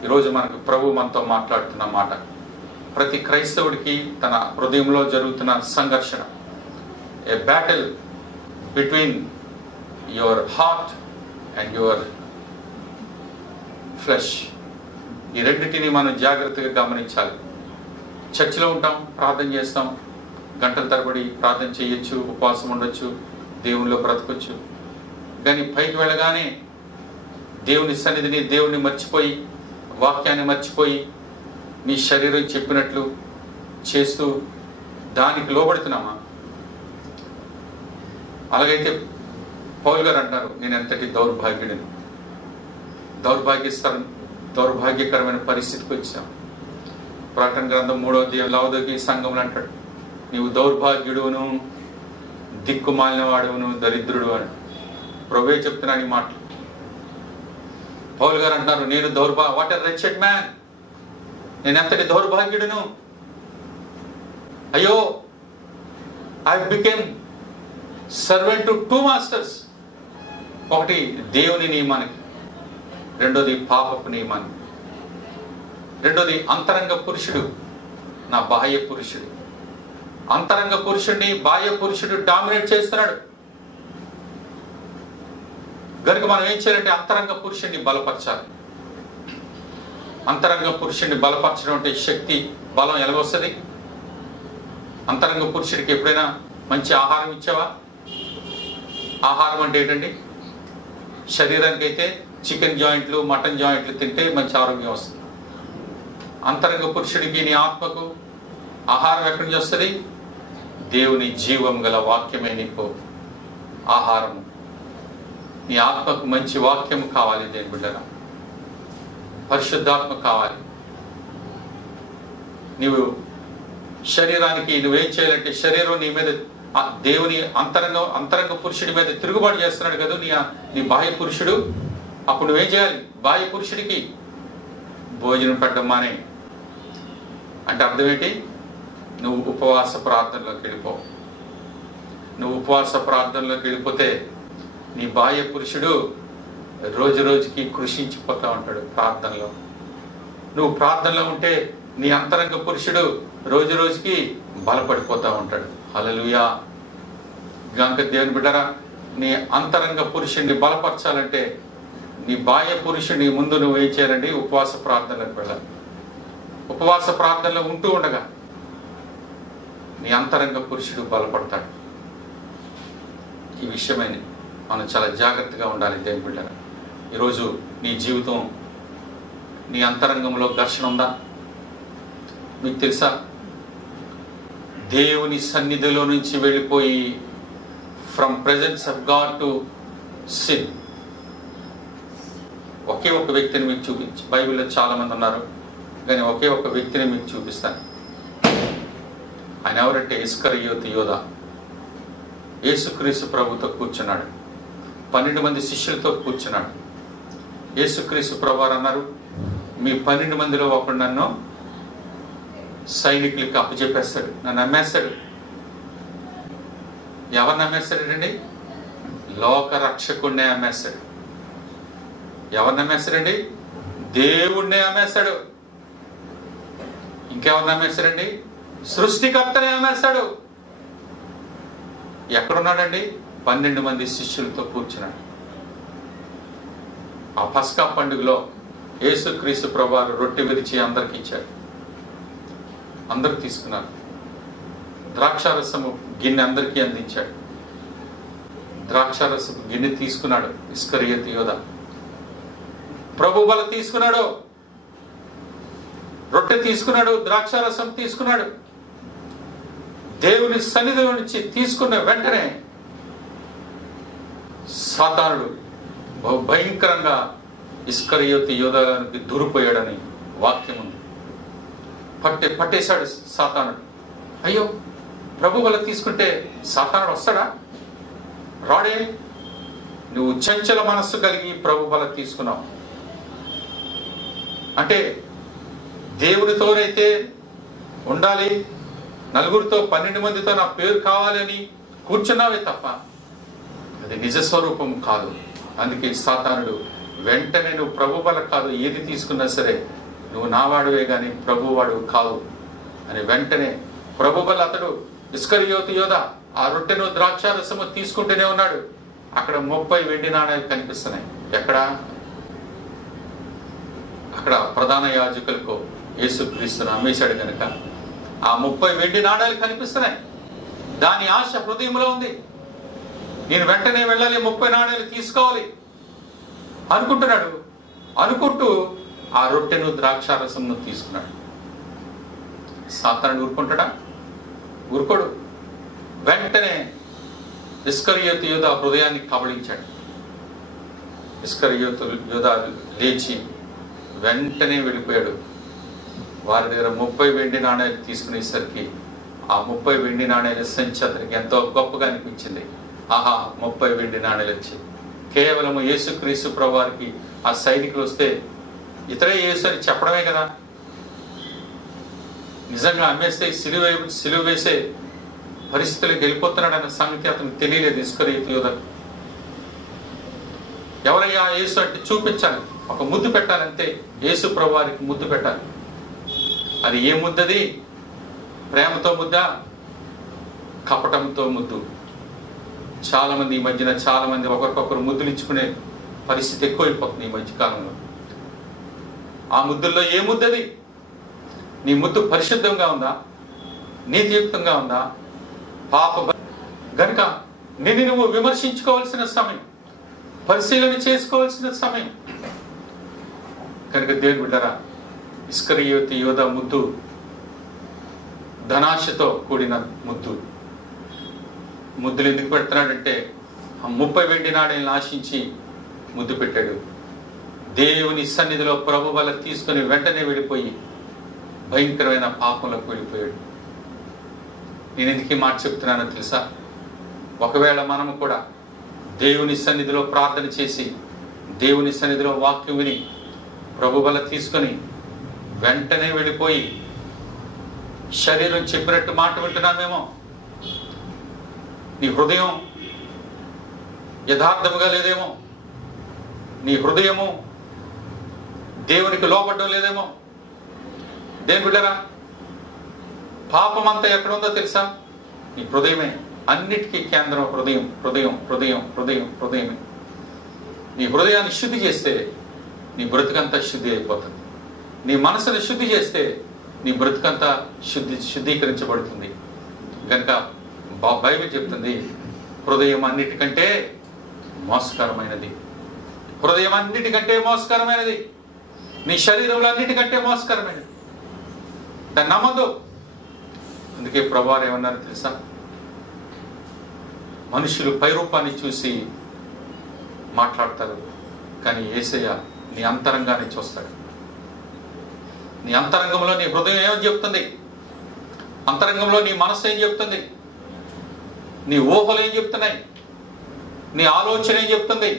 ఈరోజు మనకు ప్రభు మనతో మాట్లాడుతున్న మాట, ప్రతి క్రైస్తవుడికి తన హృదయంలో జరుగుతున్న సంఘర్షణ, a battle between your heart and your flesh. ఈ రెండింటిని మనం జాగ్రత్తగా గమనించాలి. చర్చిలో ఉంటాం, ప్రార్థన చేస్తాం, గంటల తరబడి ప్రార్థన చేయొచ్చు, ఉపవాసం ఉండొచ్చు, దేవునిలో బ్రతకొచ్చు. కానీ పైకి వెళ్ళగానే దేవుని సన్నిధిని, దేవుని మర్చిపోయి, వాక్యాన్ని మర్చిపోయి, నీ శరీరం చెప్పినట్లు చేస్తూ దానికి లోబడుతున్నామా? అలాగైతే పౌలు గారు అంటారు, నేను ఎంతటి దౌర్భాగ్యుడిని, దౌర్భాగ్యకరమైన పరిస్థితికి వచ్చాం. ప్రకటన గ్రంథం 3వ అధ్యాయం లవొదికీ సంఘంలో అంటాడు, నీవు దౌర్భాగ్యుడును, దిక్కుమాలిన వాడును, దరిద్రుడు అని ప్రభువే చెప్తున్నాడు ఈ మాటలు. పౌలు గారు అంటారు, నేను వాట్ ఎ రిచెడ్ మ్యాన్, నేను ఎంతటి దౌర్భాగ్యుడును, అయ్యో, I became servant to 2 masters. ఒకటి దేవుని నియమానికి, రెండోది పాపపు నియమానికి, రెండోది అంతరంగ పురుషుడు, నా బాహ్య పురుషుడు. అంతరంగ పురుషుడిని బాహ్య పురుషుడు డామినేట్ చేస్తున్నాడు. గనుక మనం ఏం చేయాలంటే అంతరంగ పురుషుడిని బలపరచాలి. అంతరంగ పురుషుడిని బలపరచడం అంటే శక్తి, బలం ఎలాగొస్తుంది? అంతరంగ పురుషుడికి ఎప్పుడైనా మంచి ఆహారం ఇచ్చావా? ఆహారం అంటే ఏంటండి? శరీరానికి అయితే చికెన్ జాయింట్లు, మటన్ జాయింట్లు తింటే మంచి ఆరోగ్యం వస్తుంది. అంతరంగ పురుషుడికి, నీ ఆత్మకు ఆహారం ఎక్కడి నుంచి వస్తుంది? దేవుని జీవం గల వాక్యమే నీకు ఆహారము. నీ ఆత్మకు మంచి వాక్యం కావాలి. దేని బిడ్డరా, పరిశుద్ధాత్మ కావాలి. నీవు శరీరానికి నువ్వేం చేయాలంటే, శరీరం నీ మీద దేవుని అంతరంగ పురుషుడి మీద తిరుగుబాటు చేస్తున్నాడు కదా నీ బాహ్య పురుషుడు. అప్పుడు నువ్వేం చేయాలి? బాహ్య పురుషుడికి భోజనం పెట్టడం మానే. అంటే అర్థం ఏంటి? నువ్వు ఉపవాస ప్రార్థనలోకి వెళ్ళిపో. నువ్వు ఉపవాస ప్రార్థనలోకి వెళ్ళిపోతే నీ బాహ్య పురుషుడు రోజు రోజుకి కృషించిపోతా ఉంటాడు ప్రార్థనలో. నువ్వు ప్రార్థనలో ఉంటే నీ అంతరంగ పురుషుడు రోజు రోజుకి బలపడిపోతా ఉంటాడు. హల్లెలూయా. గనుక దేవుని బిడ్డరా, నీ అంతరంగ పురుషుడిని బలపరచాలంటే నీ బాహ్య పురుషుడిని ముందు నువ్వు ఏం చేయాలండి? ఉపవాస ప్రార్థనలకు వెళ్ళాలి. ఉపవాస ప్రార్థనలో ఉంటూ ఉండగా నీ అంతరంగ పురుషుడు బలపడతాడు. ఈ విషయమైన మనం చాలా జాగ్రత్తగా ఉండాలి. దేవుని బిడ్డరా, ఈరోజు నీ జీవితం, నీ అంతరంగంలో ఘర్షణ ఉందా? మీకు తెలుసా, దేవుని సన్నిధిలో నుంచి వెళ్ళిపోయి from presence of God to sin. ఒకే ఒక వ్యక్తిని మీకు చూపించి, బైబిల్లో చాలా మంది ఉన్నారు కానీ ఒకే ఒక వ్యక్తిని మీకు చూపిస్తాను. ఆయన ఎవరంటే ఇస్కరియోతు యోధా. యేసుక్రీస్తు ప్రభుతో కూర్చున్నాడు, 12 మంది శిష్యులతో కూర్చున్నాడు. యేసుక్రీస్తు ప్రభువారు అన్నారు, మీ 12 మందిలో ఒకడు నన్ను సైనికులకి అప్పచెప్పేస్తాడు, నన్ను అమ్మేస్తాడు. ఎవరిని అమ్మేస్తాడండి? లోక రక్షకుడినే అమ్మేస్తాడు. ఎవరిని అమ్మేస్తాడండి? దేవుణ్ణే అమ్మేస్తాడు. ఇంకెవరిని అమ్మేస్తాడండి? సృష్టికర్తనే అమ్మేస్తాడు. ఎక్కడున్నాడండి? 12 మంది శిష్యులతో కూర్చున్నాడు. ఆ పస్కా పండుగలో యేసుక్రీస్తు ప్రభువారు రొట్టె విరిచి అందరికి ఇచ్చాడు. అందరూ తీసుకున్నారు. ద్రాక్షారసము గిన్నె అందరికీ అందించాడు. ద్రాక్షారసము గిన్నె తీసుకున్నాడు ఇస్కరియోతు యోధా. ప్రభు బల తీసుకున్నాడు, రొట్టె తీసుకున్నాడు, ద్రాక్షారసం తీసుకున్నాడు. దేవుని సన్నిధిలో నుంచి తీసుకున్న వెంటనే సాతానుడు భయంకరంగా ఇస్కరియోతు యోధానికి దూరిపోయాడని వాక్యం ఉంది. పట్టేశాడు సాతానుడు. అయ్యో, ప్రభు వల్ల తీసుకుంటే సాతానుడు వస్తాడా? రాడే. నువ్వు చంచల మనస్సు కలిగి ప్రభు వల్ల తీసుకున్నావు. అంటే దేవునితోనైతే ఉండాలి, నలుగురితో 12 మందితో నా పేరు కావాలని కూర్చున్నావే తప్ప అది నిజస్వరూపం కాదు. అందుకే సాతానుడు వెంటనే నువ్వు ప్రభు వల్ల కాదు, ఏది తీసుకున్నా సరే నువ్వు నావాడువే గాని ప్రభువాడు కాదు అని వెంటనే ప్రభు వల్ల అతడు ఇస్కరియోతు యోధ ఆ రొట్టెను ద్రాక్షారసము తీసుకుంటూనే ఉన్నాడు. అక్కడ 30 వెండి నాణాలు కనిపిస్తున్నాయి. ఎక్కడ? అక్కడ ప్రధాన యాజకులకు యేసుక్రీస్తును అమ్మేశాడు కనుక ఆ 30 వెండి నాణాలు కనిపిస్తున్నాయి. దాని ఆశ హృదయంలో ఉంది. నేను వెంటనే వెళ్ళాలి, 30 నాణాలు తీసుకోవాలి అనుకుంటున్నాడు. అనుకుంటూ ఆ రొట్టెను ద్రాక్షారసమును తీసుకున్నాడు. సాతానుడు ఊరుకుంటాడా? ఊరుకోడు. వెంటనే ఇస్కరియోతు యోధ హృదయాన్ని కబళించాడు. ఇస్కరియోతు యోధ లేచి వెంటనే వెళ్ళిపోయాడు. వారి దగ్గర 30 వెండి నాణ్యాలు తీసుకునేసరికి ఆ 30 వెండి నాణ్యాల సంచి అతనికి ఎంతో గొప్పగా అనిపించింది. ఆహా, 30 వెండి నాణ్యాలు వచ్చాయి. కేవలం యేసుక్రీస్తు ప్రభు వారికి ఆ సైనికులు వస్తే ఇతరే యేసు అని చెప్పడమే కదా. నిజంగా అమ్మేస్తే సిలువ వేసే పరిస్థితులకు వెళ్ళిపోతున్నాడన్న సంగతి అతనికి తెలియలేదు ఇస్కరియోతు యోధకు. ఎవరయ్యా యేసు అంటే చూపించాలి, ఒక ముద్దు పెట్టాలంటే యేసు ప్రభు వారికి ముద్దు పెట్టాలి. అది ఏ ముద్దది? ప్రేమతో ముద్ద, కపటంతో ముద్దు. చాలా మంది ఈ మధ్యన ఒకరికొకరు ముద్దులు ఇచ్చుకునే పరిస్థితి ఎక్కువైపోతుంది ఈ మధ్య కాలంలో. ఆ ముద్దుల్లో ఏ ముద్దది? నీ ముద్దు పరిశుద్ధంగా ఉందా? నీతియుక్తంగా ఉందా? పాప గనుక నిన్ను నువ్వు విమర్శించుకోవాల్సిన సమయం, పరిశీలన చేసుకోవాల్సిన సమయం. కనుక దేవుని బిడ్డరా, ఇస్కరియోతు యోధ ముద్దు ధనాశతో కూడిన ముద్దు. ముద్దులు ఎందుకు పెడుతున్నాడంటే ఆ 30 వెండి నాణ్యాలను ఆశించి ముద్దు పెట్టాడు. దేవుని సన్నిధిలో ప్రభు వల్ల తీసుకుని వెంటనే వెళ్ళిపోయి భయంకరమైన పాపంలోకి వెళ్ళిపోయాడు. నేను ఎందుకు మాట చెప్తున్నానో తెలుసా? ఒకవేళ మనము కూడా దేవుని సన్నిధిలో ప్రార్థన చేసి దేవుని సన్నిధిలో వాక్యం విని ప్రభు వల్ల తీసుకొని వెంటనే వెళ్ళిపోయి శరీరం చెప్పినట్టు మాట వింటున్నామేమో, నీ హృదయం యథార్థముగా లేదేమో, నీ హృదయము దేవునికి లోపడడం లేదేమో. దేని బిడ్డరా, పాపం అంతా ఎక్కడుందో తెలుసా? నీ హృదయమే. అన్నిటికీ కేంద్రం హృదయం, హృదయం, హృదయం, హృదయం, హృదయమే. నీ హృదయాన్ని శుద్ధి చేస్తే నీ బ్రతుకంతా శుద్ధి అయిపోతుంది. నీ మనసును శుద్ధి చేస్తే నీ బ్రతుకంతా శుద్ధీకరించబడుతుంది. కనుక బైబిల్ చెప్తుంది, హృదయం అన్నిటికంటే మోసకరమైనది. హృదయం అన్నిటికంటే మోసకరమైనది. నీ శరీరంలో అన్నిటికంటే మోసకరమైనది. దాన్ని నమ్మదు. అందుకే ప్రభువారు ఏమన్నారు తెలుసా? మనుషులు పైరూపాన్ని చూసి మాట్లాడతారు, కానీ యేసయ్య నీ అంతరంగాన్ని చూస్తాడు. నీ అంతరంగంలో నీ హృదయం ఏమని చెప్తుంది? అంతరంగంలో నీ మనసు ఏం చెప్తుంది? నీ ఊహలు ఏం చెప్తున్నాయి? నీ ఆలోచన ఏం చెప్తుంది?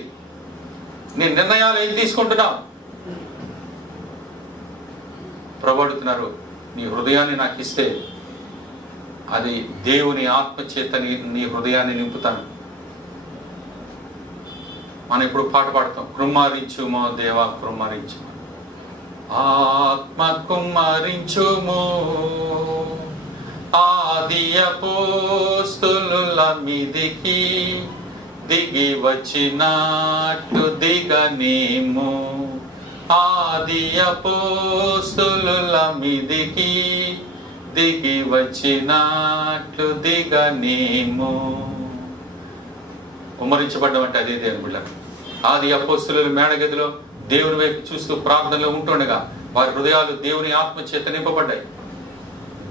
నీ నిర్ణయాలు ఏం తీసుకుంటున్నావు? ప్రభు అడుగుతున్నారు, నీ హృదయాన్ని నాకు ఇస్తే అది దేవుని ఆత్మచేత నీ హృదయాన్ని నింపుతాను. మనం ఇప్పుడు పాట పాడతాం, కృమ్మరించుమో దేవా కృమ్మరించుమో, ఆత్మ కుమ్మరించుము, ఆది అపోస్తులుల మీదికి దిగి వచ్చినట్టు దిగనేము, ఆది అపోస్తులుల మీదికి దిగి వచ్చినట్లు దిగనేము. కుమ్మరించబడ్డం అంటే అదే దేవుని బిడ్డ. ఆది అపోస్తులు మేడగదిలో దేవుని వైపు చూస్తూ ప్రార్థనలో ఉంటుండగా వారి హృదయాలు దేవుని ఆత్మ చేత నింపబడ్డాయి.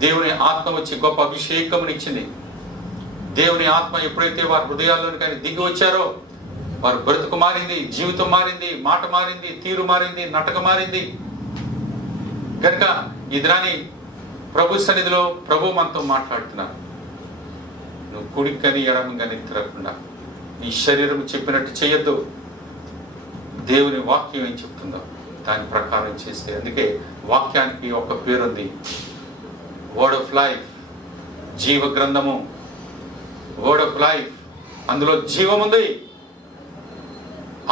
దేవుని ఆత్మ వచ్చి గొప్ప అభిషేకమునిచ్చింది. దేవుని ఆత్మ ఎప్పుడైతే వారి హృదయాల్లోని కానీ దిగి వచ్చారో వారి బ్రతుకు మారింది, జీవితం మారింది, మాట మారింది, తీరు మారింది, నటక మారింది. కనుక ఈ దినాన్ని ప్రభు సన్నిధిలో ప్రభు మనతో మాట్లాడుతున్నారు. నువ్వు కుడికని ఎడమని తిరగకుండా నీ శరీరం చెప్పినట్టు చేయొద్దు. దేవుని వాక్యం ఏం చెప్తుందో దాని ప్రకారం చేస్తే, అందుకే వాక్యానికి ఒక పేరుంది, వర్డ్ ఆఫ్ లైఫ్, జీవ గ్రంథము, వర్డ్ ఆఫ్ లైఫ్. అందులో జీవం ఉంది,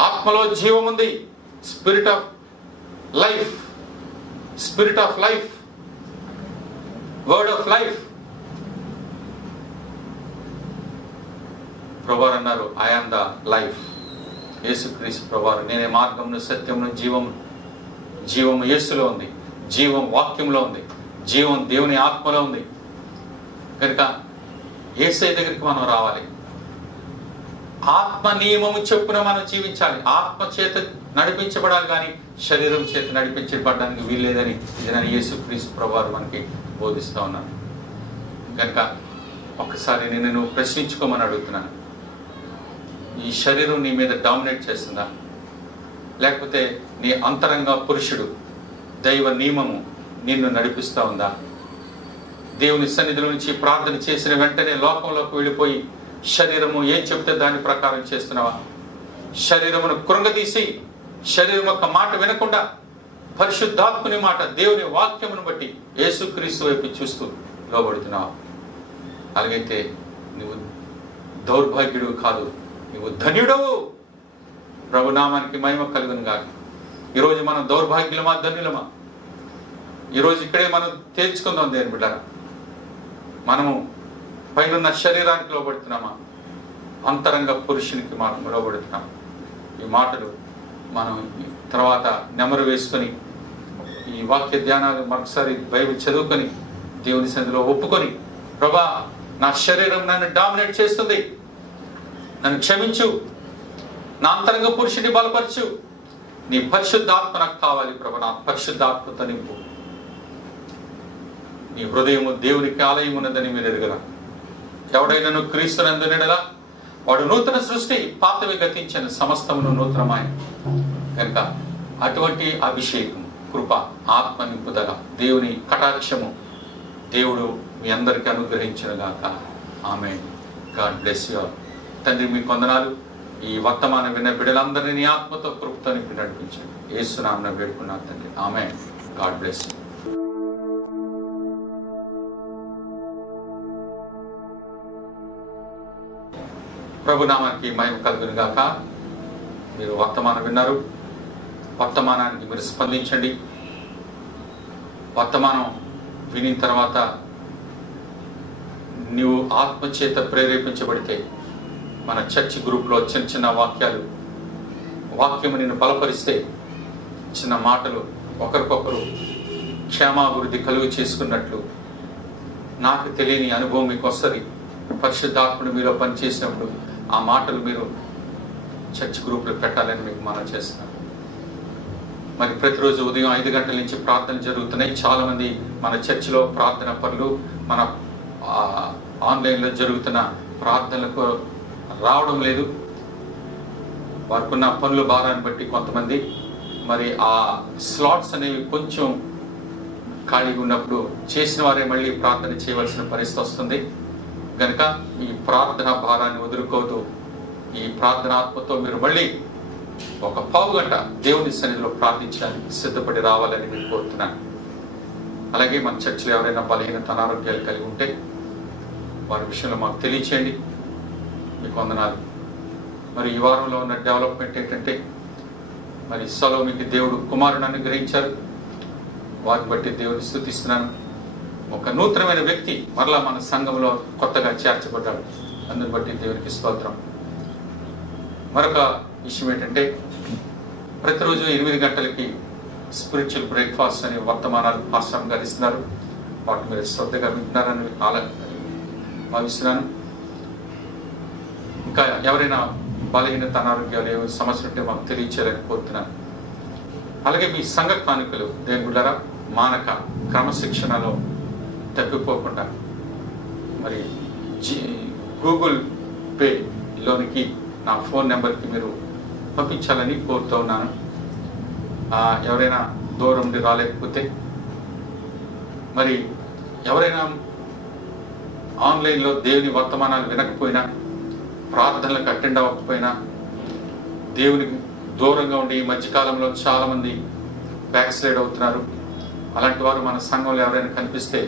ఆత్మలో జీవం ఉంది. Spirit of life, spirit of life, word of life. ప్రభువారు అన్నారు, ఐ యామ్ ద లైఫ్. యేసుక్రీస్తు ప్రభువారు, నేనే మార్గమును సత్యమును జీవము. జీవము యేసులో ఉంది, జీవం వాక్యంలో ఉంది, జీవం దేవుని ఆత్మలో ఉంది. కనుక యేసయ్య దగ్గరికి మనం రావాలి. ఆత్మ నియమము చొప్పున మనం జీవించాలి. ఆత్మ చేత నడిపించబడాలి, కానీ శరీరం చేత నడిపించబడడానికి వీల్లేదని ఇదని యేసుక్రీస్తు ప్రభువారు మనకి బోధిస్తూ ఉన్నారు. కనుక ఒక్కసారి నేను ప్రశ్నించుకోమని అడుగుతున్నాను. ఈ శరీరం నీ మీద డామినేట్ చేస్తుందా? లేకపోతే నీ అంతరంగ పురుషుడు దైవ నియమము నిన్ను నడిపిస్తూ ఉందా? దేవుని సన్నిధిలో నుంచి ప్రార్థన చేసిన వెంటనే లోకంలోకి వెళ్ళిపోయి శరీరము ఏం చెప్తే దాని ప్రకారం చేస్తున్నావా? శరీరమును కృంగదీసి శరీరం యొక్క మాట వినకుండా పరిశుద్ధాత్ముని మాట, దేవుని వాక్యమును బట్టి యేసుక్రీస్తు వైపు చూస్తూ లోబడుతున్నావా? అలాగైతే నువ్వు దౌర్భాగ్యుడు కాదు, నువ్వు ధన్యుడవు. ప్రభునామానికి మహిమ కలుగును గాక. ఈరోజు మనం దౌర్భాగ్యులమా ధన్యులమా? ఈరోజు ఇక్కడే మనం తేల్చుకుందాం దేని బిడ్డారా. మనము పైన శరీరానికి లోబడుతున్నామా, అంతరంగ పురుషునికి మనం లోబడుతున్నాం? ఈ మాటలు మనం తర్వాత నెమరు వేసుకొని ఈ వాక్య ధ్యానాలు మరొకసారి బైబిల్ చదువుకొని దేవుని సన్నిధిలో ఒప్పుకొని, ప్రభా నా శరీరం నన్ను డామినేట్ చేస్తుంది, నన్ను క్షమించు, నా అంతరంగ పురుషుని బలపరచు, నీ పరిశుద్ధాత్మ నాకు కావాలి ప్రభు, నా పరిశుద్ధాత్మతో నింపు. నీ హృదయము దేవునికి ఆలయం ఉన్నదని మీరు ఎరుగల. ఎవడైనా క్రీస్తునందునెడలా వాడు నూతన సృష్టి, పాతవి గతించిన సమస్తమును నూతనమాయ. కనుక అటువంటి అభిషేకం, కృప, ఆత్మ నింపుదల, దేవుని కటాక్షము దేవుడు మీ అందరికీ అనుగ్రహించునుగాక. ఆమేన్. God bless you all. తండ్రి మీకు వందనాలు. ఈ వర్తమానం విన్న బిడ్డలందరినీ నీ ఆత్మతో కృపతో నింపి నడిపించండి. యేసు నామమున వేడుకున్నాను తండ్రి. ఆమేన్. God bless you. ప్రభు నామానికి మహిమ కలుగును గాక. మీరు వర్తమానం విన్నారు. వర్తమానానికి మీరు స్పందించండి. వర్తమానం విని తర్వాత నీవు ఆత్మచేత ప్రేరేపించబడితే మన చర్చ్ గ్రూప్లో చిన్న చిన్న వాక్యము నిన్ను బలపరిస్తే, చిన్న మాటలు ఒకరికొకరు క్షేమాభివృద్ధి కలుగు చేసుకున్నట్లు నాకు తెలియని అనుభవం మీకు వస్తుంది. పరిశుద్ధాత్ముడు మీలో పనిచేసినప్పుడు ఆ మాటలు మీరు చర్చ్ గ్రూప్లో పెట్టాలని మీకు మనం చేస్తున్నాను. మరి ప్రతిరోజు ఉదయం 5 గంటల నుంచి ప్రార్థనలు జరుగుతున్నాయి. చాలామంది మన చర్చిలో ప్రార్థన పనులు, మన ఆన్లైన్లో జరుగుతున్న ప్రార్థనలకు రావడం లేదు. వారికి ఉన్న పనుల భారాన్ని బట్టి కొంతమంది మరి ఆ స్లాట్స్ అనేవి కొంచెం ఖాళీగా ఉన్నప్పుడు చేసిన వారే మళ్ళీ ప్రార్థన చేయవలసిన పరిస్థితి వస్తుంది. కనుక ఈ ప్రార్థన భారాన్ని వదులుకోవద్దు. ఈ ప్రార్థనాత్మతో మీరు మళ్ళీ ఒక పావు గంట దేవుని సన్నిధిలో ప్రార్థించడానికి సిద్ధపడి రావాలని నేను కోరుతున్నాను. అలాగే మన చర్చిలో ఎవరైనా బలహీనత, అనారోగ్యాలు కలిగి ఉంటే వారి విషయంలో మాకు తెలియచేయండి. మీకు వందనాలు. మరి ఈ వారంలో ఉన్న డెవలప్మెంట్ ఏంటంటే, మరి సొలొమోనుకి దేవుడు కుమారుని అనుగ్రహించారు. వారిని బట్టి దేవుని స్తుతిస్తున్నాను. ఒక నూతనమైన వ్యక్తి మరలా మన సంఘంలో కొత్తగా చేర్చబడ్డాడు. అందుని బట్టి దేవునికి స్తోత్రం. మరొక విషయం ఏంటంటే, ప్రతిరోజు 8 గంటలకి స్పిరిచువల్ బ్రేక్ఫాస్ట్ అనే వర్తమానాలు పాస్టర్ గారు ఇస్తున్నారు. వాటి మీరు శ్రద్ధగా వింటున్నారని భావిస్తున్నాను. ఇంకా ఎవరైనా బలహీనత, అనారోగ్యాలు ఏవో సమస్యలు ఉంటే మాకు తెలియచేయాలని కోరుతున్నాను. అలాగే మీ సంఘ కానుకలు దేవుని బిడ్డలారా మానక క్రమశిక్షణలో తప్పిపోకుండా మరి గూగుల్ పేలోనికి నా ఫోన్ నెంబర్కి మీరు పంపించాలని కోరుతూ ఉన్నాను. ఎవరైనా దూరం నుండి రాలేకపోతే, మరి ఎవరైనా ఆన్లైన్లో దేవుని వర్తమానాలు వినకపోయినా, ప్రార్థనలకు అటెండ్ అవ్వకపోయినా, దేవునికి దూరంగా ఉండి ఈ మధ్యకాలంలో చాలామంది బ్యాక్ స్లైడ్ అవుతున్నారు. అలాంటి వారు మన సంఘంలో ఎవరైనా కనిపిస్తే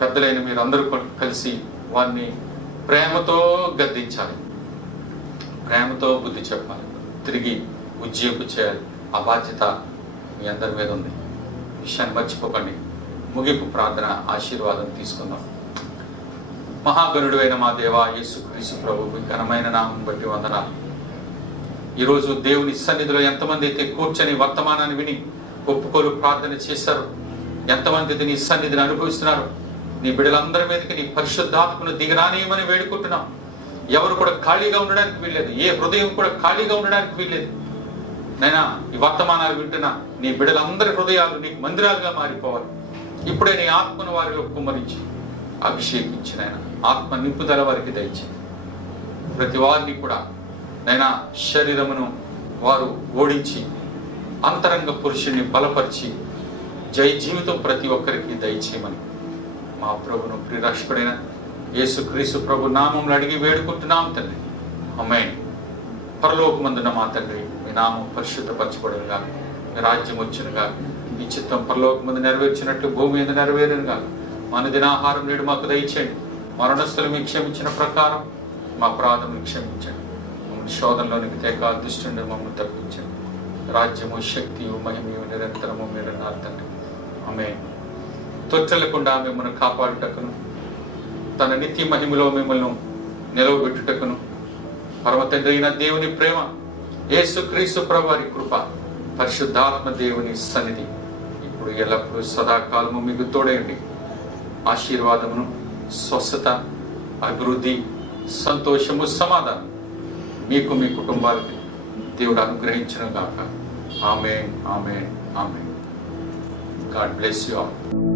పెద్దలైన మీరు అందరూ కలిసి వారిని ప్రేమతో గద్దించాలి, ప్రేమతో బుద్ధి చెప్పాలి, తిరిగి ఉజ్జీంపు చేయాలి. ఆ బాధ్యత మీ అందరి మీద ఉంది. విషయాన్ని మర్చిపోకండి. ముగింపు ప్రార్థన ఆశీర్వాదం తీసుకుందాం. మహాగణుడు అయిన మా దేవా యేసుక్రీస్తు ప్రభు, మీ ఘనమైన నామం బట్టి వందనాలు. ఈరోజు దేవుని సన్నిధిలో ఎంతమంది అయితే కూర్చొని వర్తమానాన్ని విని ఒప్పుకోలు ప్రార్థన చేశారు, ఎంతమంది అయితే నీ సన్నిధిని అనుభవిస్తున్నారు, నీ బిడ్డలందరి మీదకి నీ పరిశుద్ధాత్మను దిగరానియమని వేడుకుంటున్నాం. ఎవరు కూడా ఖాళీగా ఉండడానికి వీల్లేదు, ఏ హృదయం కూడా ఖాళీగా ఉండడానికి వీల్లేదు. నైనా ఈ వర్తమానాలు వింటున్నా నీ బిడ్డలందరి హృదయాలు నీకు మందిరాలుగా మారిపోవాలి. ఇప్పుడే నీ ఆత్మను వారిలో కుమ్మరించి అభిషేకించి నాయన ఆత్మ నింపుదల వారికి దయచి ప్రతి వారిని కూడా నైనా శరీరమును వారు ఓడించి అంతరంగ పురుషుణ్ణి బలపరిచి జయ జీవితం ప్రతి ఒక్కరికి దయచేయమని మా ప్రభును ప్రియరక్షకుడైన యేసుక్రీస్తు ప్రభు నామంలో అడిగి వేడుకుంటున్నాం తండ్రి. ఆమేన్. పరలోకమందున మా తండ్రి, మీ నామం పరిశుద్ధపరచబడునుగా, మీ రాజ్యం వచ్చునుగా, మీ చిత్తం పరలోకమందు నెరవేర్చినట్లు భూమి మీద నెరవేరునుగా. మా దినాహారం నేడు మాకు దయచేయండి. మా రుణస్థులు మీకు క్షమించిన ప్రకారం మా అపరాధములు క్షమించండి. మమ్మల్ని శోధనలోనికి తేక దుష్టుని మమ్మల్ని తప్పించండి. రాజ్యము శక్తియు మహిమయు నిరంతరము మీరు నా తండ్రి. ఆమేన్. తొట్టెలకుండా మిమ్మల్ని కాపాడుటకును, తన నిత్య మహిమలో మిమ్మల్ని నిలవబెట్టుటకును పరమ తండ్రి అయిన దేవుని ప్రేమ, యేసుక్రీస్తు ప్రభు వారి కృప, పరిశుద్ధాత్మ దేవుని సన్నిధి ఇప్పుడు ఎల్లప్పుడూ సదాకాలము మీకు తోడేయండి. ఆశీర్వాదమును, స్వస్థత, అభివృద్ధి, సంతోషము, సమాధానం మీకు మీ కుటుంబాలకి దేవుడు అనుగ్రహించును గాక. ఆమేన్, ఆమేన్, ఆమేన్. God bless you all.